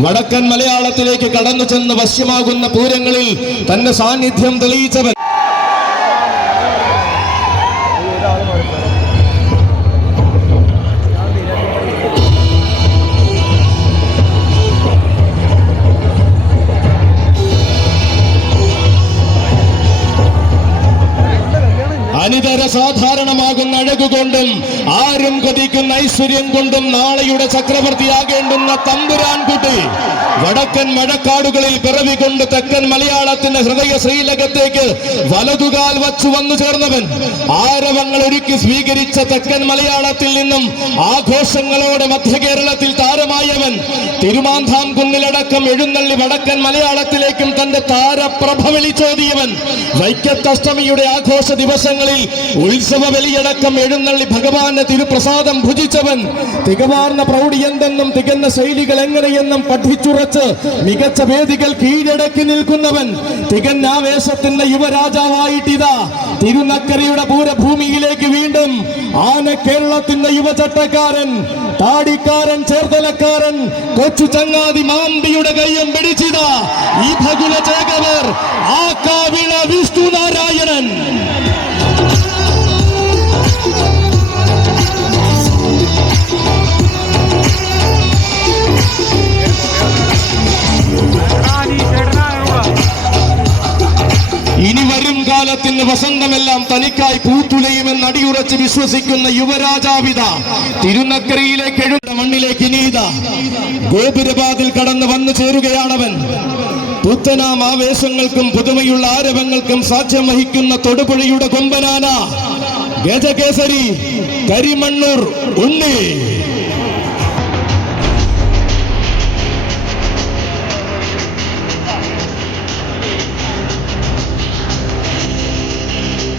വടക്കൻ മലയാളത്തിലേക്ക് കടന്നു ചെന്ന് വശ്യമാകുന്ന പൂരങ്ങളിൽ തന്റെ സാന്നിധ്യം തെളിയിച്ചവൻ. അനിതര സാധാരണമാകുന്ന അഴകുകൊണ്ടും ആരും കൊതിക്കുന്ന ഐശ്വര്യം കൊണ്ടും നാളെയുടെ ചക്രവർത്തിയാകേണ്ടുന്ന തമ്പുരാൻകുട്ടി വടക്കൻ മഴക്കാടുകളിൽ പിറവികൊണ്ട് തെക്കൻ മലയാളത്തിന്റെ ഹൃദയ ശ്രീലകത്തേക്ക് വലതുകാൽ വച്ചു വന്നു ചേർന്നവൻ. ആരവങ്ങൾ ഒരുക്കി സ്വീകരിച്ച തെക്കൻ മലയാളത്തിൽ നിന്നും ആഘോഷങ്ങളോടെ മധ്യകേരളത്തിൽ താരമായവൻ. തിരുമാന്താം കുന്നിലടക്കം എഴുന്നള്ളി വടക്കൻ മലയാളത്തിലേക്കും തന്റെ താരപ്രഭ വിളിച്ചോതിയവൻ. വൈക്കത്തഷ്ടമിയുടെ ആഘോഷ ദിവസങ്ങളിൽ ഉത്സവ ബലിയടക്കം എഴുന്നള്ളി ഭഗവാന്റെ തിരുപ്രസാദം ഭുജിച്ചവൻ. തികവാർന്ന പ്രൗഢി എന്തെന്നും തികഞ്ഞ ശൈലികൾ എങ്ങനെയെന്നും പഠിച്ചുറച്ച് മികച്ച വേദികൾ കീഴടക്കി നിൽക്കുന്നവൻ. തികഞ്ഞ ആവേശത്തിന്റെ യുവരാജാവായിട്ടിതാ തിരുനക്കരയുടെ പൂരഭൂമിയിലേക്ക് വീണ്ടും ആന കേരളത്തിന്റെ യുവചട്ടക്കാരൻ, താടിക്കാരൻ, ചേർത്തലക്കാരൻ, കൊച്ചു ചങ്ങാതി മാമ്പിയുടെ കയ്യം പിടിച്ചിതാ ഈ ഭഗുല ചേകവർ ആ കാവിള വിഷ്ണുനാരായണൻ. ഇനി വരും കാലത്തിന് വസന്തമെല്ലാം തനിക്കായി പൂത്തുലയുമെന്ന് അടിയുറച്ച് വിശ്വസിക്കുന്ന യുവരാജാവിത തിരുനക്കരയിലേക്ക് എഴുന്ന മണ്ണിലേക്ക് ഇനീത ഗോപുരവാതിൽ കടന്ന് വന്നു ചേരുകയാണവൻ. പുത്തനാം ആവേശങ്ങൾക്കും പുതുമയുള്ള ആരവങ്ങൾക്കും സാക്ഷ്യം വഹിക്കുന്ന തൊടുപുഴയുടെ കൊമ്പനാന ഗജകേസരി കരിമണ്ണൂർ ഉണ്ണി.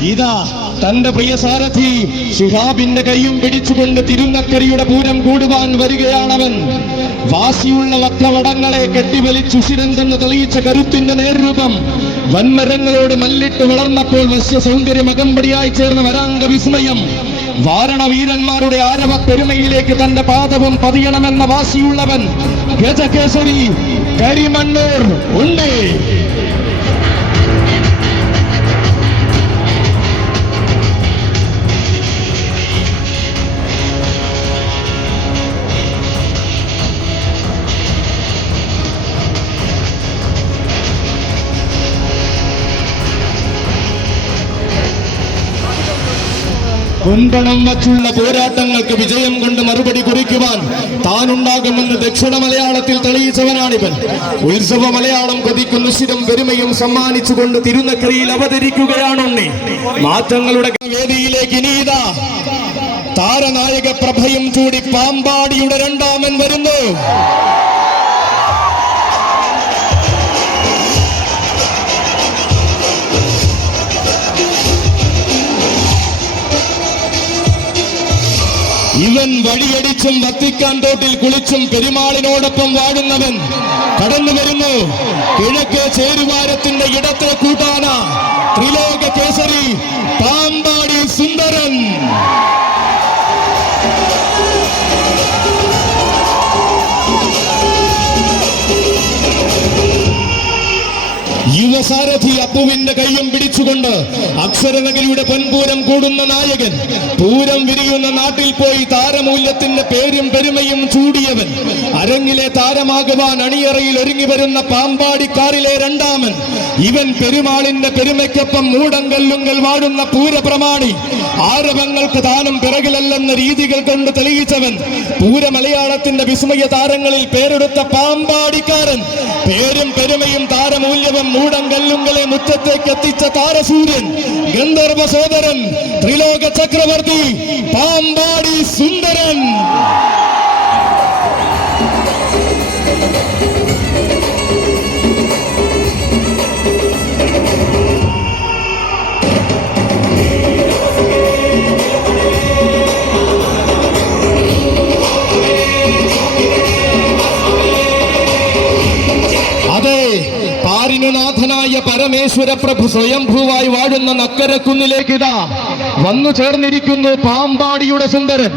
ഇതാ തന്റെ പ്രിയ സാരഥി ശിഹാബിന്റെ കൈയും പിടിച്ചുകൊണ്ട് തിരുനക്കരയുടെ പൂരം കൂടുവാൻ വരികയാണവൻ. വാശിയുള്ള വക്രവടങ്ങളെ കെട്ടിവലിച്ചുശിരന്തെന്ന് തെളിയിച്ച കരുത്തിന്റെ നേർരൂപം വൻമരങ്ങളോട് മല്ലിട്ട് വളർന്നപ്പോൾ വശ്യ സൗന്ദര്യം അകമ്പടിയായി ചേർന്ന വരാംഗ വിസ്മയം. വാരണവീരന്മാരുടെ ആരവ പെരുമയിലേക്ക് തന്റെ പാദവും പതിയണമെന്ന വാശിയുള്ളവൻ ഗജകേസരി കരിമണ്ണൂർ ഉണ്ണി. കുന്തണം വച്ചുള്ള പോരാട്ടങ്ങൾക്ക് വിജയം കൊണ്ട് മറുപടി കുറിക്കുവാൻ താനുണ്ടാകുമെന്ന് ദക്ഷിണ മലയാളത്തിൽ തെളിയിച്ചവനാണിവൻ. ഉത്സവ മലയാളം കൊതിക്കുന്ന സ്ഥിരം പെരുമയും സമ്മാനിച്ചുകൊണ്ട് തിരുനക്കരയിൽ അവതരിക്കുകയാണുണ്ണി. മാറ്റങ്ങളുടെ വേദിയിലേക്ക് ഇനീതാ താരനായക പ്രഭയും ചൂടി പാമ്പാടിയുടെ രണ്ടാമൻ വരുന്നു. ഇവൻ വഴിയടിച്ചും വത്തിക്കാൻ തോട്ടിൽ കുളിച്ചും പെരുമാളിനോടൊപ്പം വാഴുന്നവൻ കടന്നു വരുന്നു. കിഴക്കേ ചേരുവാരത്തിന്റെ ഇടത്തെ കൂട്ടാന ത്രിലോക കേസരി പാമ്പാടി സുന്ദരൻ. യുവസാരഥി അപ്പുവിന്റെ കയ്യും പിടിച്ചുകൊണ്ട് അക്ഷരനഗരിയുടെ പൊൻപൂരം കൂടുന്ന നായകൻ, പൂരം വിരിയുന്ന നാട്ടിൽ പോയി താരമൂല്യത്തിന്റെ പേരും പെരുമയും ചൂടിയവൻ, അരങ്ങിലെ താരമാകുവാൻ അണിയറയിൽ ഒരുങ്ങി വരുന്ന പാമ്പാടിക്കാരിലെ രണ്ടാമൻ, ഇവൻ പെരുമാളിന്റെ പെരുമയ്ക്കൊപ്പം മൂടങ്കല്ലുങ്കൽ വാഴുന്ന പൂരപ്രമാണി, ആരവങ്ങൾക്ക് താനും പിറകിലല്ലെന്ന രീതികൾ കൊണ്ട് തെളിയിച്ചവൻ, പൂരമലയാളത്തിന്റെ വിസ്മയ താരങ്ങളിൽ പേരെടുത്ത പാമ്പാടിക്കാരൻ, പേരും പെരുമയും താരമൂല്യവും മൂടങ്കല്ലുങ്ങളെ മുറ്റത്തേക്ക് എത്തിച്ച താരസൂര്യൻ, ഗന്ധർവ സോദരൻ, ത്രിലോക ചക്രവർത്തി പാമ്പാടി സുന്ദരൻ. പാരിനുനാഥനായ പരമേശ്വര പ്രഭു സ്വയംഭൂവായി വാഴുന്ന നക്കരക്കുന്നിലേക്ക് ഇതാ വന്നു ചേർന്നിരിക്കുന്നു പാമ്പാടിയുടെ സുന്ദരൻ.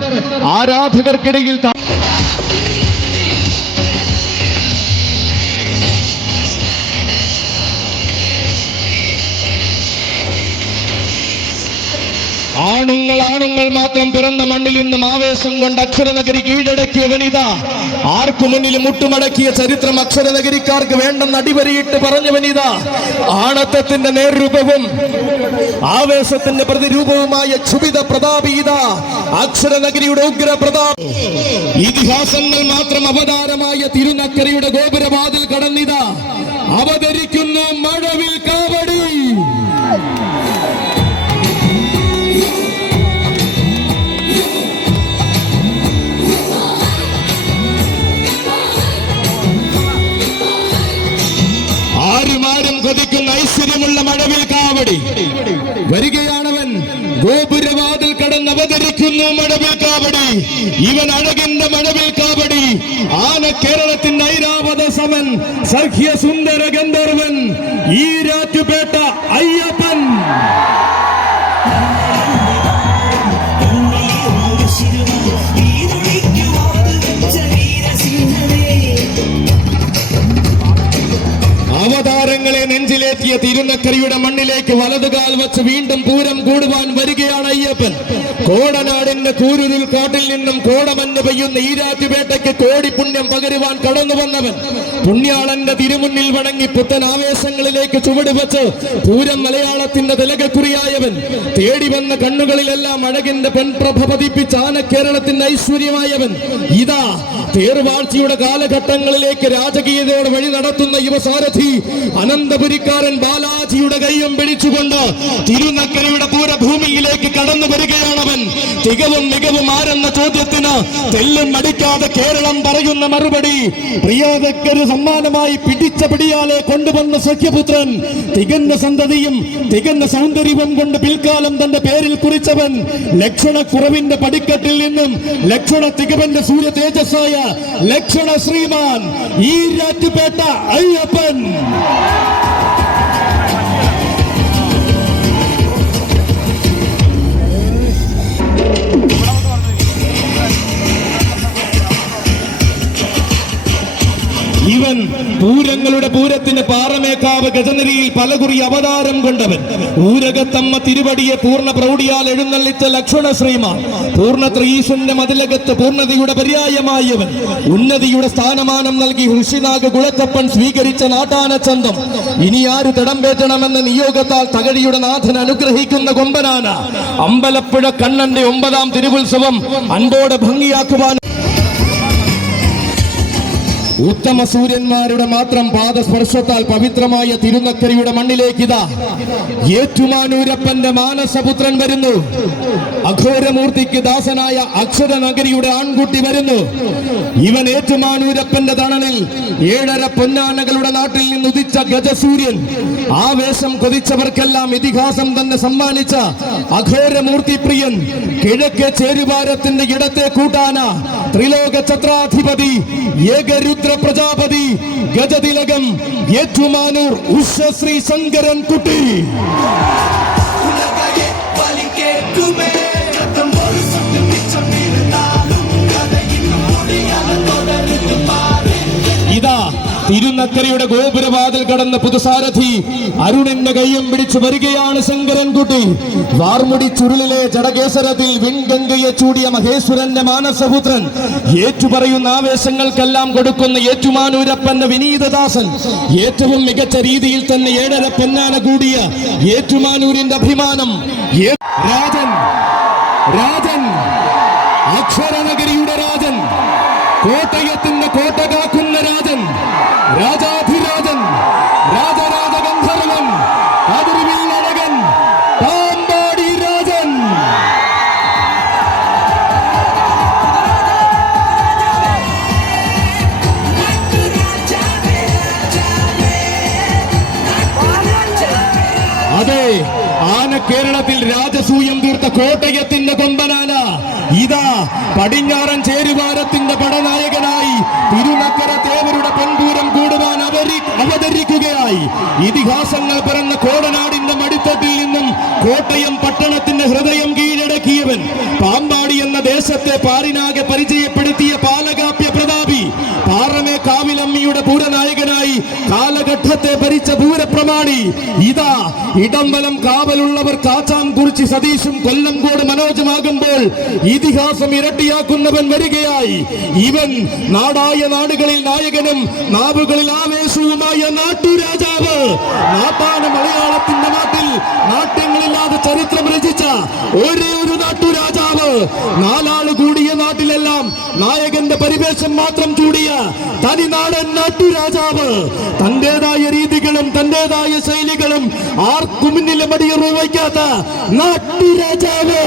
ആരാധകർക്കിടയിൽ ആണുങ്ങൾ മാത്രം പിറന്ന മണ്ണിൽ നിന്നും ആവേശം കൊണ്ട് അക്ഷരനഗരി കീഴടക്കിയ വനിത, ആർക്കു മുന്നിൽ മുട്ടുമടക്കിയ ചരിത്രം അക്ഷരനഗരിക്കാർക്ക് വേണ്ടെന്ന് അടിവരയിട്ട് പറഞ്ഞ വനിത, ആണത്തത്തിന്റെ നേർരൂപവും ആവേശത്തിന്റെ പ്രതിരൂപവുമായ ക്ഷുഭിത പ്രതാപീത അക്ഷരനഗരിയുടെ ഉഗ്ര പ്രതാപ. ഇതിഹാസങ്ങൾ മാത്രം അവതാരമായ തിരുനക്കരയുടെ ഗോപുരവാതിൽ കടന്നിത അവതരിക്കുന്ന മഴവിൽ കാവടി. ആരും കൊതിക്കുന്ന ഐശ്വര്യമുള്ള മഴവിൽ കാവടി വരികയാണവൻ. ഗോപുരവാതിൽ കടന്ന് അവതരിക്കുന്നു മഴവിൽ കാവടി. ഇവൻ അഴകിന്റെ മഴവിൽ കാവടി. ആന കേരളത്തിന്റെ ഐരാവത സമൻ, സഖ്യ സുന്ദര ഗന്ധർവൻ, ഈരാറ്റുപേട്ട അയ്യപ്പൻ. അവതാരങ്ങളെ നെഞ്ചിലേറ്റിയ തിരുനക്കരയുടെ മണ്ണിലേക്ക് വലതുകാൽ വച്ച് വീണ്ടും പൂരം കൂടുവാൻ വരികയാണ് അയ്യപ്പൻ. കോടനാടിന്റെ കൂരുരുൾ കാട്ടിൽ നിന്നും കോടമഞ്ഞ് പെയ്യുന്ന ഈരാറ്റുപേട്ടയ്ക്ക് കോടി പുണ്യം പകരുവാൻ കടന്നു വന്നവൻ, പുണ്യാളന്റെ തിരുമുന്നിൽ വണങ്ങി പുത്തൻ ആവേശങ്ങളിലേക്ക് ചുവടുവെച്ച് പൂരം മലയാളത്തിന്റെ തിലകക്കുറിയായവൻ, തേടി വന്ന കണ്ണുകളിലെല്ലാം അഴകിന്റെ പെൺപ്രഭ പതിപ്പിച്ച ആനക്കേരളത്തിന്റെ ഐശ്വര്യമായവൻ, ഇതാ തേർവാഴ്ചയുടെ കാലഘട്ടങ്ങളിലേക്ക് രാജകീയതയോടെ വഴി നടത്തുന്ന യുവസാരഥി അനന്തപുരിക്കാരൻ ബാലാജിയുടെ കൈയും പിടിച്ചുകൊണ്ട് തിരുനക്കരയുടെ പൂരഭൂമിയിലേക്ക് കടന്നു വരികയാണവൻ. തികവും മികവും ആരെന്ന ചോദ്യത്തിന് തെല്ലും മടിക്കാതെ കേരളം പറയുന്ന മറുപടി, പ്രിയോദക്കൊരു സമ്മാനമായി പിടിച്ച പിടിയാലെ കൊണ്ടുവന്ന സഖ്യപുത്രൻ, തികഞ്ഞ സന്തതിയും തികഞ്ഞ സൗന്ദര്യവും കൊണ്ട് പിൽക്കാലം തന്റെ പേരിൽ കുറിച്ചവൻ, ലക്ഷണക്കുറവിന്റെ പടിക്കെട്ടിൽ നിന്നും ലക്ഷണ തികവന്റെ സൂര്യ തേജസ്സായ ലക്ഷണ ശ്രീമാൻ ഈരാറ്റുപേട്ട അയ്യപ്പൻ. ഇവൻ പൂരങ്ങളുടെ പൂരത്തിന് പാറമേക്കാവ് ഗജനരിയിൽ പലകുറി അവതാരം കൊണ്ടവൻ, ഊരകത്തമ്മ തിരുവടിയെ പൂർണ്ണ പ്രൗഢിയാൽ എഴുന്നള്ളിച്ച ലക്ഷണ ശ്രീമാൻ, പൂർണ്ണത്ര ഈശ്വരന്റെ മതിലകത്ത് പൂർണ്ണതയുടെ പര്യായമായവൻ, ഉന്നതിയുടെ സ്ഥാനമാനം നൽകി ഋഷിനാഗ് കുളത്തപ്പൻ സ്വീകരിച്ച നാട്ടാനച്ചന്തം, ഇനി ആര് തിടമ്പേറ്റണമെന്ന നിയോഗത്താൽ തകഴിയുടെ നാഥൻ അനുഗ്രഹിക്കുന്ന കൊമ്പനാന, അമ്പലപ്പുഴ കണ്ണന്റെ 9ാം തിരുവുത്സവം അൻപോടെ ഭംഗിയാക്കുവാൻ ഉത്തമ സൂര്യന്മാരുടെ മാത്രം പാദസ്പർശത്താൽ പവിത്രമായ തിരുനക്കരയുടെ മണ്ണിലേക്കിതാ ഏറ്റുമാനൂരപ്പന്റെ മാനസപുത്രൻ വരുന്നു. അഘോരമൂർത്തിക്ക് ദാസനായ അക്ഷരനഗരിയുടെ ആൺകുട്ടി വരുന്നു. ഇവൻ ഏറ്റുമാനൂരപ്പന്റെ തണലിൽ 7.5 പൊന്നാനകളുടെ നാട്ടിൽ നിന്നുദിച്ച ഗജസൂര്യൻ. ആവേശം കൊതിച്ചവർക്കെല്ലാം ഇതിഹാസം തന്നെ സമ്മാനിച്ച അഘോരമൂർത്തി പ്രിയൻ, കിഴക്കേ ചേരുവാരത്തിന്റെ ഇടത്തെ കൂട്ടാന, ത്രിലോക ഛത്രാധിപതി, ഏകരുദ്ര പ്രജാപതി, ഗജതിലകം, ഏറ്റുമാനൂർ ഉഷശ്രീ ശങ്കരൻ കുട്ടി. ഇതാ തിരുനക്കരയുടെ ഗോപുരവാതിൽ കടന്ന പുതുസാരഥി അരുണിന്റെ കയ്യും പിടിച്ചു വരികയാണ് ശങ്കരൻകുട്ടി. വാർമുടി ചുരുളിലെ ജടകേസരത്തിൽ വിൺഗംഗയെ ചൂടിയ മഹേശ്വരന്റെ മാനസപുത്രൻ, ഏറ്റുപറയുന്ന ആവേശങ്ങൾക്കെല്ലാം കൊടുക്കുന്ന ഏറ്റുമാനൂരപ്പന്റെ വിനീതദാസൻ, ഏറ്റവും മികച്ച രീതിയിൽ തന്നെ 7.5 പൊന്നാന കൂടിയ ഏറ്റുമാനൂരിന്റെ അഭിമാനം രാജൻ, രാജൻ, അക്ഷരനഗരിയുടെ രാജൻ, കോട്ടയത്തിന്റെ കോട്ട കാക്കുന്ന രാജൻ, രാജാധിരാജൻ, രാജരാജ ഗന്ധർവൻ, അതിർവില്ലഴകൻ, പാമ്പാടി രാജൻ. അതെ, ആന കേരളത്തിൽ രാജസൂയം തീർത്ത കോട്ടയത്തിന്റെ കൊമ്പനാന ഇതാ പടിഞ്ഞാറൻ ചേരുവാരത്തിന്റെ പടനായകനായി തിരുനക്കര തേവരുടെ പെൺപൂരം കൂടുവാൻ അവതരിക്കുകയായി. ഇതിഹാസങ്ങൾ പിറന്ന കോടനാടിന്റെ മടിത്തട്ടിൽ നിന്നും കോട്ടയം പട്ടണത്തിന്റെ ഹൃദയം കീഴടക്കിയവൻ, പാമ്പാടി എന്ന ദേശത്തെ പാരിനാകെ പരിചയപ്പെടുത്തിയ പാലകാപ്യ പ്രതാപി, പാറമേ കാവിലമ്മിയുടെ പൂരനായകനായി കാലഘട്ടത്തെ ഭരിച്ച പൂരപ്രമാണി. ഇതാ ഇടംവലം കാവലുള്ളവർ കാച്ചാൻ കുറിച്ച് സതീഷും കൊല്ലംകോട് മനോജുമാകുമ്പോൾ ഇതിഹാസം ഇരട്ടിയാക്കുന്നവൻ വരികയായി. ഇവൻ നാടായ നാടുകളിൽ നായകനും നാവുകളിൽ ആവേശവുമായ നാട്ടുരാജാവ്. നാട്ടാന മലയാളത്തിന്റെ നാട്ടിൽ നാട്യങ്ങളില്ലാതെ ചരിത്രം രചിച്ച ഒരേ ഒരു നാട്ടുരാജാവ്. 4 ആള് കൂടിയ നാട്ടിലെല്ലാം നായകന്റെ പരിവേഷം മാത്രം ചൂടിയ തനിനാടൻ നാട്ടുരാജാവ്. തന്റേതായ രീതികളും തന്റേതായ ശൈലികളും ആർക്കും മുന്നിലെ മടിയറു വയ്ക്കാത്ത നാട്ടുരാജാവ്.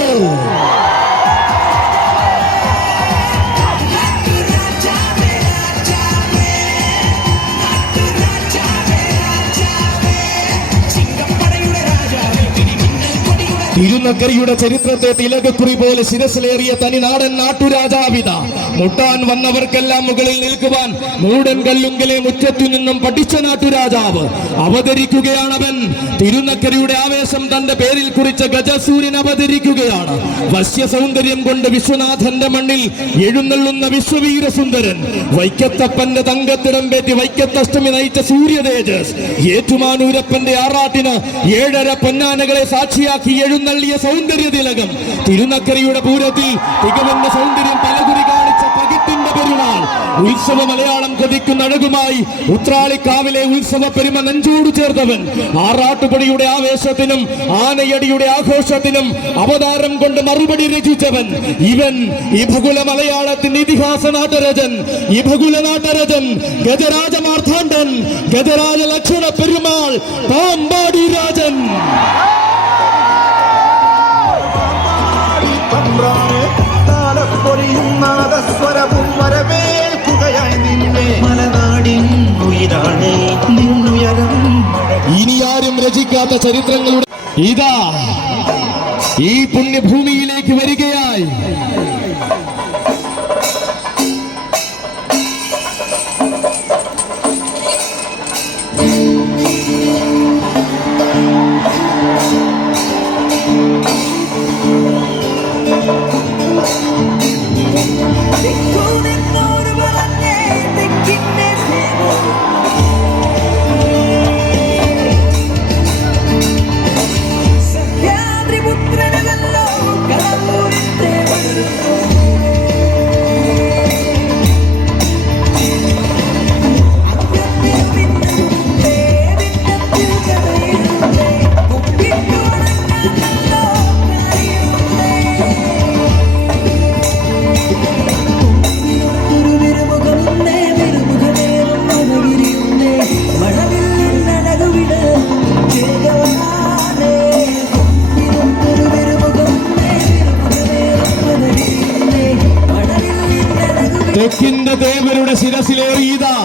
തിരുനക്കരയുടെ ചരിത്രത്തെ തിലകക്കുറി പോലെ ശിരസിലേറിയ തനിനാടൻ നാട്ടുരാജാവിത. മുട്ടാൻ വന്നവർക്കെല്ലാം മുകളിൽ നിൽക്കുവാൻ മൂടൻ കല്ലുങ്കലെ മുറ്റത്തു നിന്നും പഠിച്ച നാട്ടുരാജാവ് അവതരിക്കുകയാണവൻ. തിരുനക്കരയുടെ ആവേശം തന്റെ പേരിൽ കുറിച്ച ഗജസൂര്യൻ അവതരിക്കുകയാണ്. വശ്യ സൗന്ദര്യം കൊണ്ട് വിശ്വനാഥന്റെ മണ്ണിൽ എഴുന്നള്ളുന്ന വിശ്വവീരസുന്ദരൻ, വൈക്കത്തപ്പന്റെ തങ്കത്തിടം പേറ്റി വൈക്കത്തഷ്ടമി നയിച്ച സൂര്യതേജസ്, ഏറ്റുമാനൂരപ്പന്റെ ആറാട്ടിന് 7.5 പൊന്നാനകളെ സാക്ഷിയാക്കി എഴുന്നള്ളിയ സൗന്ദര്യ തിലകം, തിരുനക്കരയുടെ പൂരത്തിൽ തികവന്റെ സൗന്ദര്യം പലകുറി കാണിച്ച പകിട്ടിന്റെ പെരുന്നാൾ, ഉത്സവ മലയാളം കൊതിക്കുന്ന അഴകുമായി ഉത്രാളിക്കാവിലെ ഉത്സവ പെരുമ നെഞ്ചോട് ചേർത്തവൻ, ആറാട്ടുപടിയുടെ ആവേശത്തിനും ആനയടിയുടെ ആഘോഷത്തിനും അവതാരം കൊണ്ട് മറുപടി രചിച്ചവൻ. ഇവൻ ഇഭകുല മലയാളത്തിന്റെ ഇതിഹാസ നാട്ടരജൻ, ഇഭകുല നാട്ടരജൻ, ഗജരാജ മാർത്താണ്ഡൻ, ഗജരാജ ലക്ഷണ പെരുമാൾ, പാമ്പാടി രാജൻ. ഇനിയാരും രചിക്കാത്ത ചരിത്രങ്ങളുടെ ഇതാ ഈ പുണ്യഭൂമിയിലേക്ക് വരികയായി. തെക്കിന്റെ തേവരുടെ ശിരസിലേറിയതാ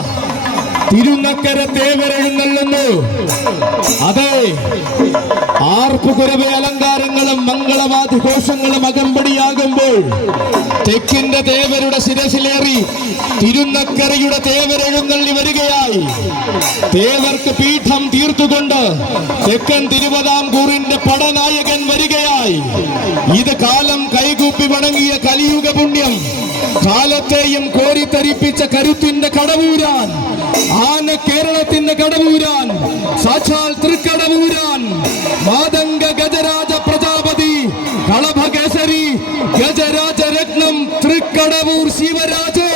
തിരുനക്കര തേവരെഴുന്നള്ളുന്നു. അതെ, ആർപ്പുകുരവ അലങ്കാരങ്ങളും മംഗളവാദ്യഘോഷങ്ങളും അകമ്പടിയാകുമ്പോൾ തെക്കിന്റെ തേവരുടെ ശിരസിലേറി തിരുനക്കരയുടെ തേവരെഴുന്നള്ളി വരികയായി. തേവർക്ക് പീഠം തീർത്തുകൊണ്ട് തെക്കൻ തിരുവിതാംകൂറിന്റെ പടനായകൻ വരികയായി. ഇത് കാലം കൈകൂപ്പി വണങ്ങിയ കലിയുഗ പുണ്യം, കാലത്തെയും കോരിത്തരിപ്പിച്ച കരുത്തിന്റെ കടവൂരാൻ, ആന കേരളത്തിന്റെ കടവൂരാൻ, സാക്ഷാൽ തൃക്കടവൂരാൻ, മാതംഗ ഗജരാജ പ്രജാപതി കളഭകേസരി ഗജരാജരത്നം തൃക്കടവൂർ ശിവരാജ്.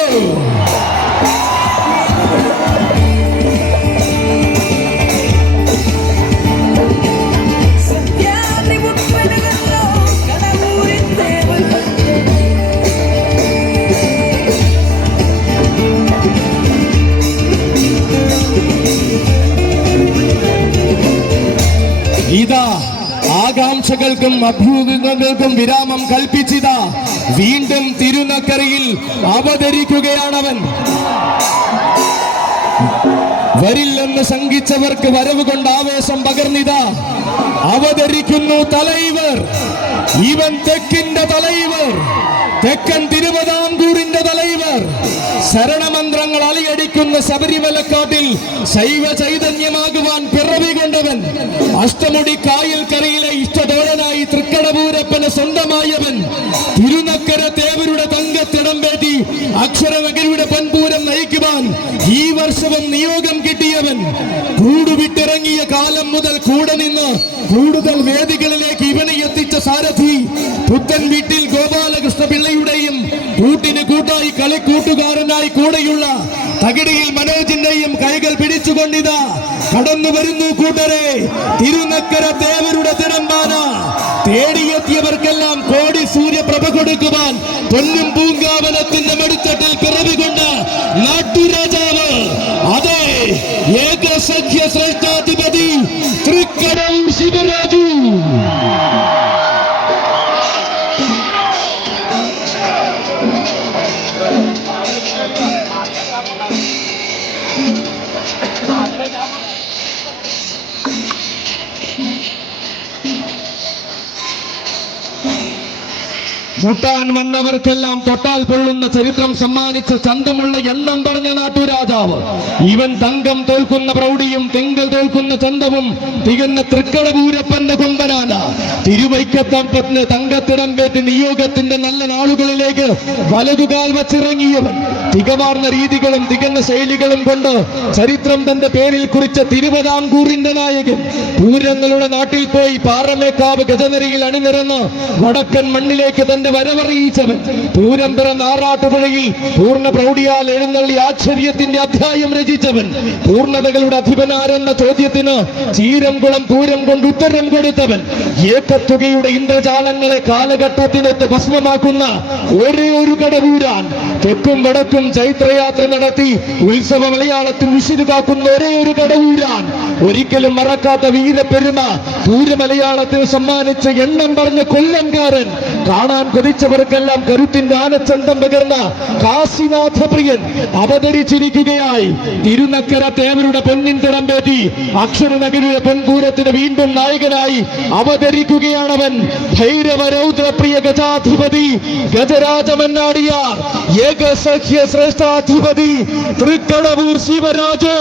ഇതാ ആകാംക്ഷകൾക്കും അഭ്യൂഹങ്ങൾക്കും വിരാമം കൽപ്പിച്ചിതാ വീണ്ടും തിരുനക്കരയിൽ അവതരിക്കുകയാണവൻ. വരില്ലെന്ന് ശങ്കിച്ചവർക്ക് വരവ് കൊണ്ട് ആവേശം പകർന്നിതാ അവതരിക്കുന്നു തലൈവർ. ഇവൻ തെക്കിന്റെ തലൈവർ, തെക്കൻ തിരുവിതാംകൂറിന്റെ തലൈവർ. ശരണമന്ത്രങ്ങൾ അലയടിക്കുന്ന ശബരിമലക്കാട്ടിൽ ശൈവ ചൈതന്യമാകുവാൻ പിറവി കൊണ്ടവൻ. അഷ്ടമുടി കായൽക്കരയിലെ ഇഷ്ടതോഴനായി തൃക്കടവൂരപ്പന് സ്വന്തമായവൻ. തിരുനക്കര തേവരുടെ തങ്കത്തിടംപേറ്റി അക്ഷരനഗരിയുടെ പൊൻപൂരം നയിക്കുവാൻ ഈ വർഷവും നിയോഗം കിട്ടിയവൻ. കൂടുവിട്ടിറങ്ങിയ കാലം മുതൽ കൂടെ നിന്ന് കൂടുതൽ വേദികളിലേക്ക് ഇവനെ എത്തിച്ച സാരഥി, പുത്തൻ വീട്ടിൽ ഗോപാലകൃഷ്ണ പിള്ളയുടെയും കൂട്ടിന് കൂട്ടായി കളിക്കൂട്ടുകാരനായി കൂടെയുള്ള തകിടിയിൽ മനോജിന്റെയും കൈകൾ പിടിച്ചുകൊണ്ടിതാ കടന്നു വരുന്നു കൂട്ടരെ. തിരുനക്കര തേവരുടെ തിടമ്പാന തേടിയെത്തിയവർക്കെല്ലാം കോടി സൂര്യപ്രഭ കൊടുക്കുവാൻ പൊന്നും പൂങ്കാവനത്തിന്റെ മെടുത്തട്ടിൽ പിറവികൊണ്ട് നാട്ടുരാജാവ്, അതെ, ഏകസഖ്യ ശ്രേഷ്ഠാധിപതി തൃക്കടവൂർ ശിവരാജു. മുട്ടാൻ വന്നവർക്കെല്ലാം തൊട്ടാൽ പൊള്ളുന്ന ചരിത്രം സമ്മാനിച്ച ചന്തമുള്ള എണ്ണം പറഞ്ഞ നാട്ടുരാജാവ്. ഇവൻ തങ്കം തോൽക്കുന്ന പ്രൗഢിയും തിങ്കൾ തോൽക്കുന്ന ചന്തവും തികഞ്ഞ തൃക്കടവൂരപ്പന്റെ കൊമ്പനാണ്. തിരുവൈക്കത്തമ്പത്തിന് തങ്കത്തിടംപേറ്റ് നിയോഗത്തിന്റെ നല്ല നാളുകളിലേക്ക് വലതുകാൽ വച്ചിറങ്ങിയവൻ. തികമാർന്ന രീതികളും തികഞ്ഞ ശൈലികളും കൊണ്ട് ചരിത്രം തന്റെ പേരിൽ കുറിച്ച തിരുവിതാംകൂറിന്റെ നായകൻ. പൂരങ്ങളുടെ നാട്ടിൽ പോയി പാറമേക്കാവ് ഗജനിരയിൽ അണിനിരന്ന് വടക്കൻ മണ്ണിലേക്ക് തന്റെ വരവറിയിച്ചവൻ. പൂരം പിറന്ന ആറാട്ടുപുഴയിൽ പൂർണ്ണ പ്രൗഢിയാൽ എഴുന്നള്ളി ആശ്ചര്യത്തിന്റെ അധ്യായം രചിച്ചവൻ. പൂർണ്ണതകളുടെ അധിപനാരെന്ന ചോദ്യത്തിന് ചീരംകുളം പൂരം കൊണ്ട് ഉത്തരം കൊടുത്തവൻ. ഏക്കത്തുകയുടെ ഇന്ദ്രജാലങ്ങളെ കാലഘട്ടത്തിനൊത്ത് ഭസ്മമാക്കുന്ന ഒരേ ഒരു കടവൂരാൻ. തെക്കും വടക്കും ചൈത്രയാത്ര നടത്തി ഉത്സവ മലയാളത്തിൽ വിശുദ്ധ കാക്കുന്ന ഒരേ ഒരു കടവൂരാൻ. ഒരിക്കലും മറക്കാത്ത വീരപ്പെരുമ പൂരമലയാളത്തിന് സമ്മാനിച്ച എണ്ണം പറഞ്ഞ കൊല്ലംകാരൻ. കാണാൻ കൊതിച്ചവർക്കെല്ലാം കരുത്തിന്റെ ആനച്ചന്തം പകർന്ന കാശിനാഥപ്രിയൻ അവതരിച്ചിരിക്കുകയായി. തിരുനക്കര തേവരുടെ പൊന്നിൻ തിടംപേറ്റി അക്ഷരനഗരിയുടെ പൊൻപൂരത്തിന് വീണ്ടും നായകനായി അവതരിക്കുകയാണവൻ. ഭൈരവരൗദ്രപ്രിയ ഗജാധിപതി ഗജരാജമന്നാടിയാർ, ഏകസഖ്യ ശ്രേഷ്ഠാധിപതി തൃക്കടവൂർ ശിവരാജു.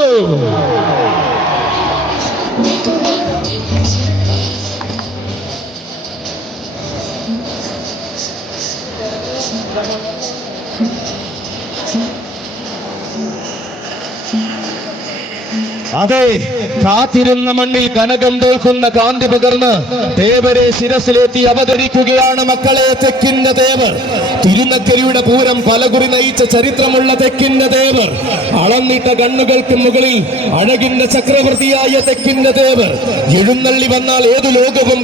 അതെ, കാത്തിരുന്ന മണ്ണിൽ കനകം തോൽക്കുന്ന കാന്തി പകർന്ന് തേവരെ ശിരസിലേറ്റി അവതരിക്കുകയാണ് മക്കളെ തെക്കിന്റെ തേവർ. തിരുനക്കരയുടെ പൂരം പലകുറി നയിച്ച ചരിത്രമുള്ള തെക്കിന്റെ തേവർ. അളന്നിട്ട കണ്ണുകൾക്ക് മുകളിൽ അഴകിന്റെ ചക്രവർത്തിയായ തെക്കിന്റെ തേവർ എഴുന്നള്ളി വന്നാൽ ഏതു ലോകവും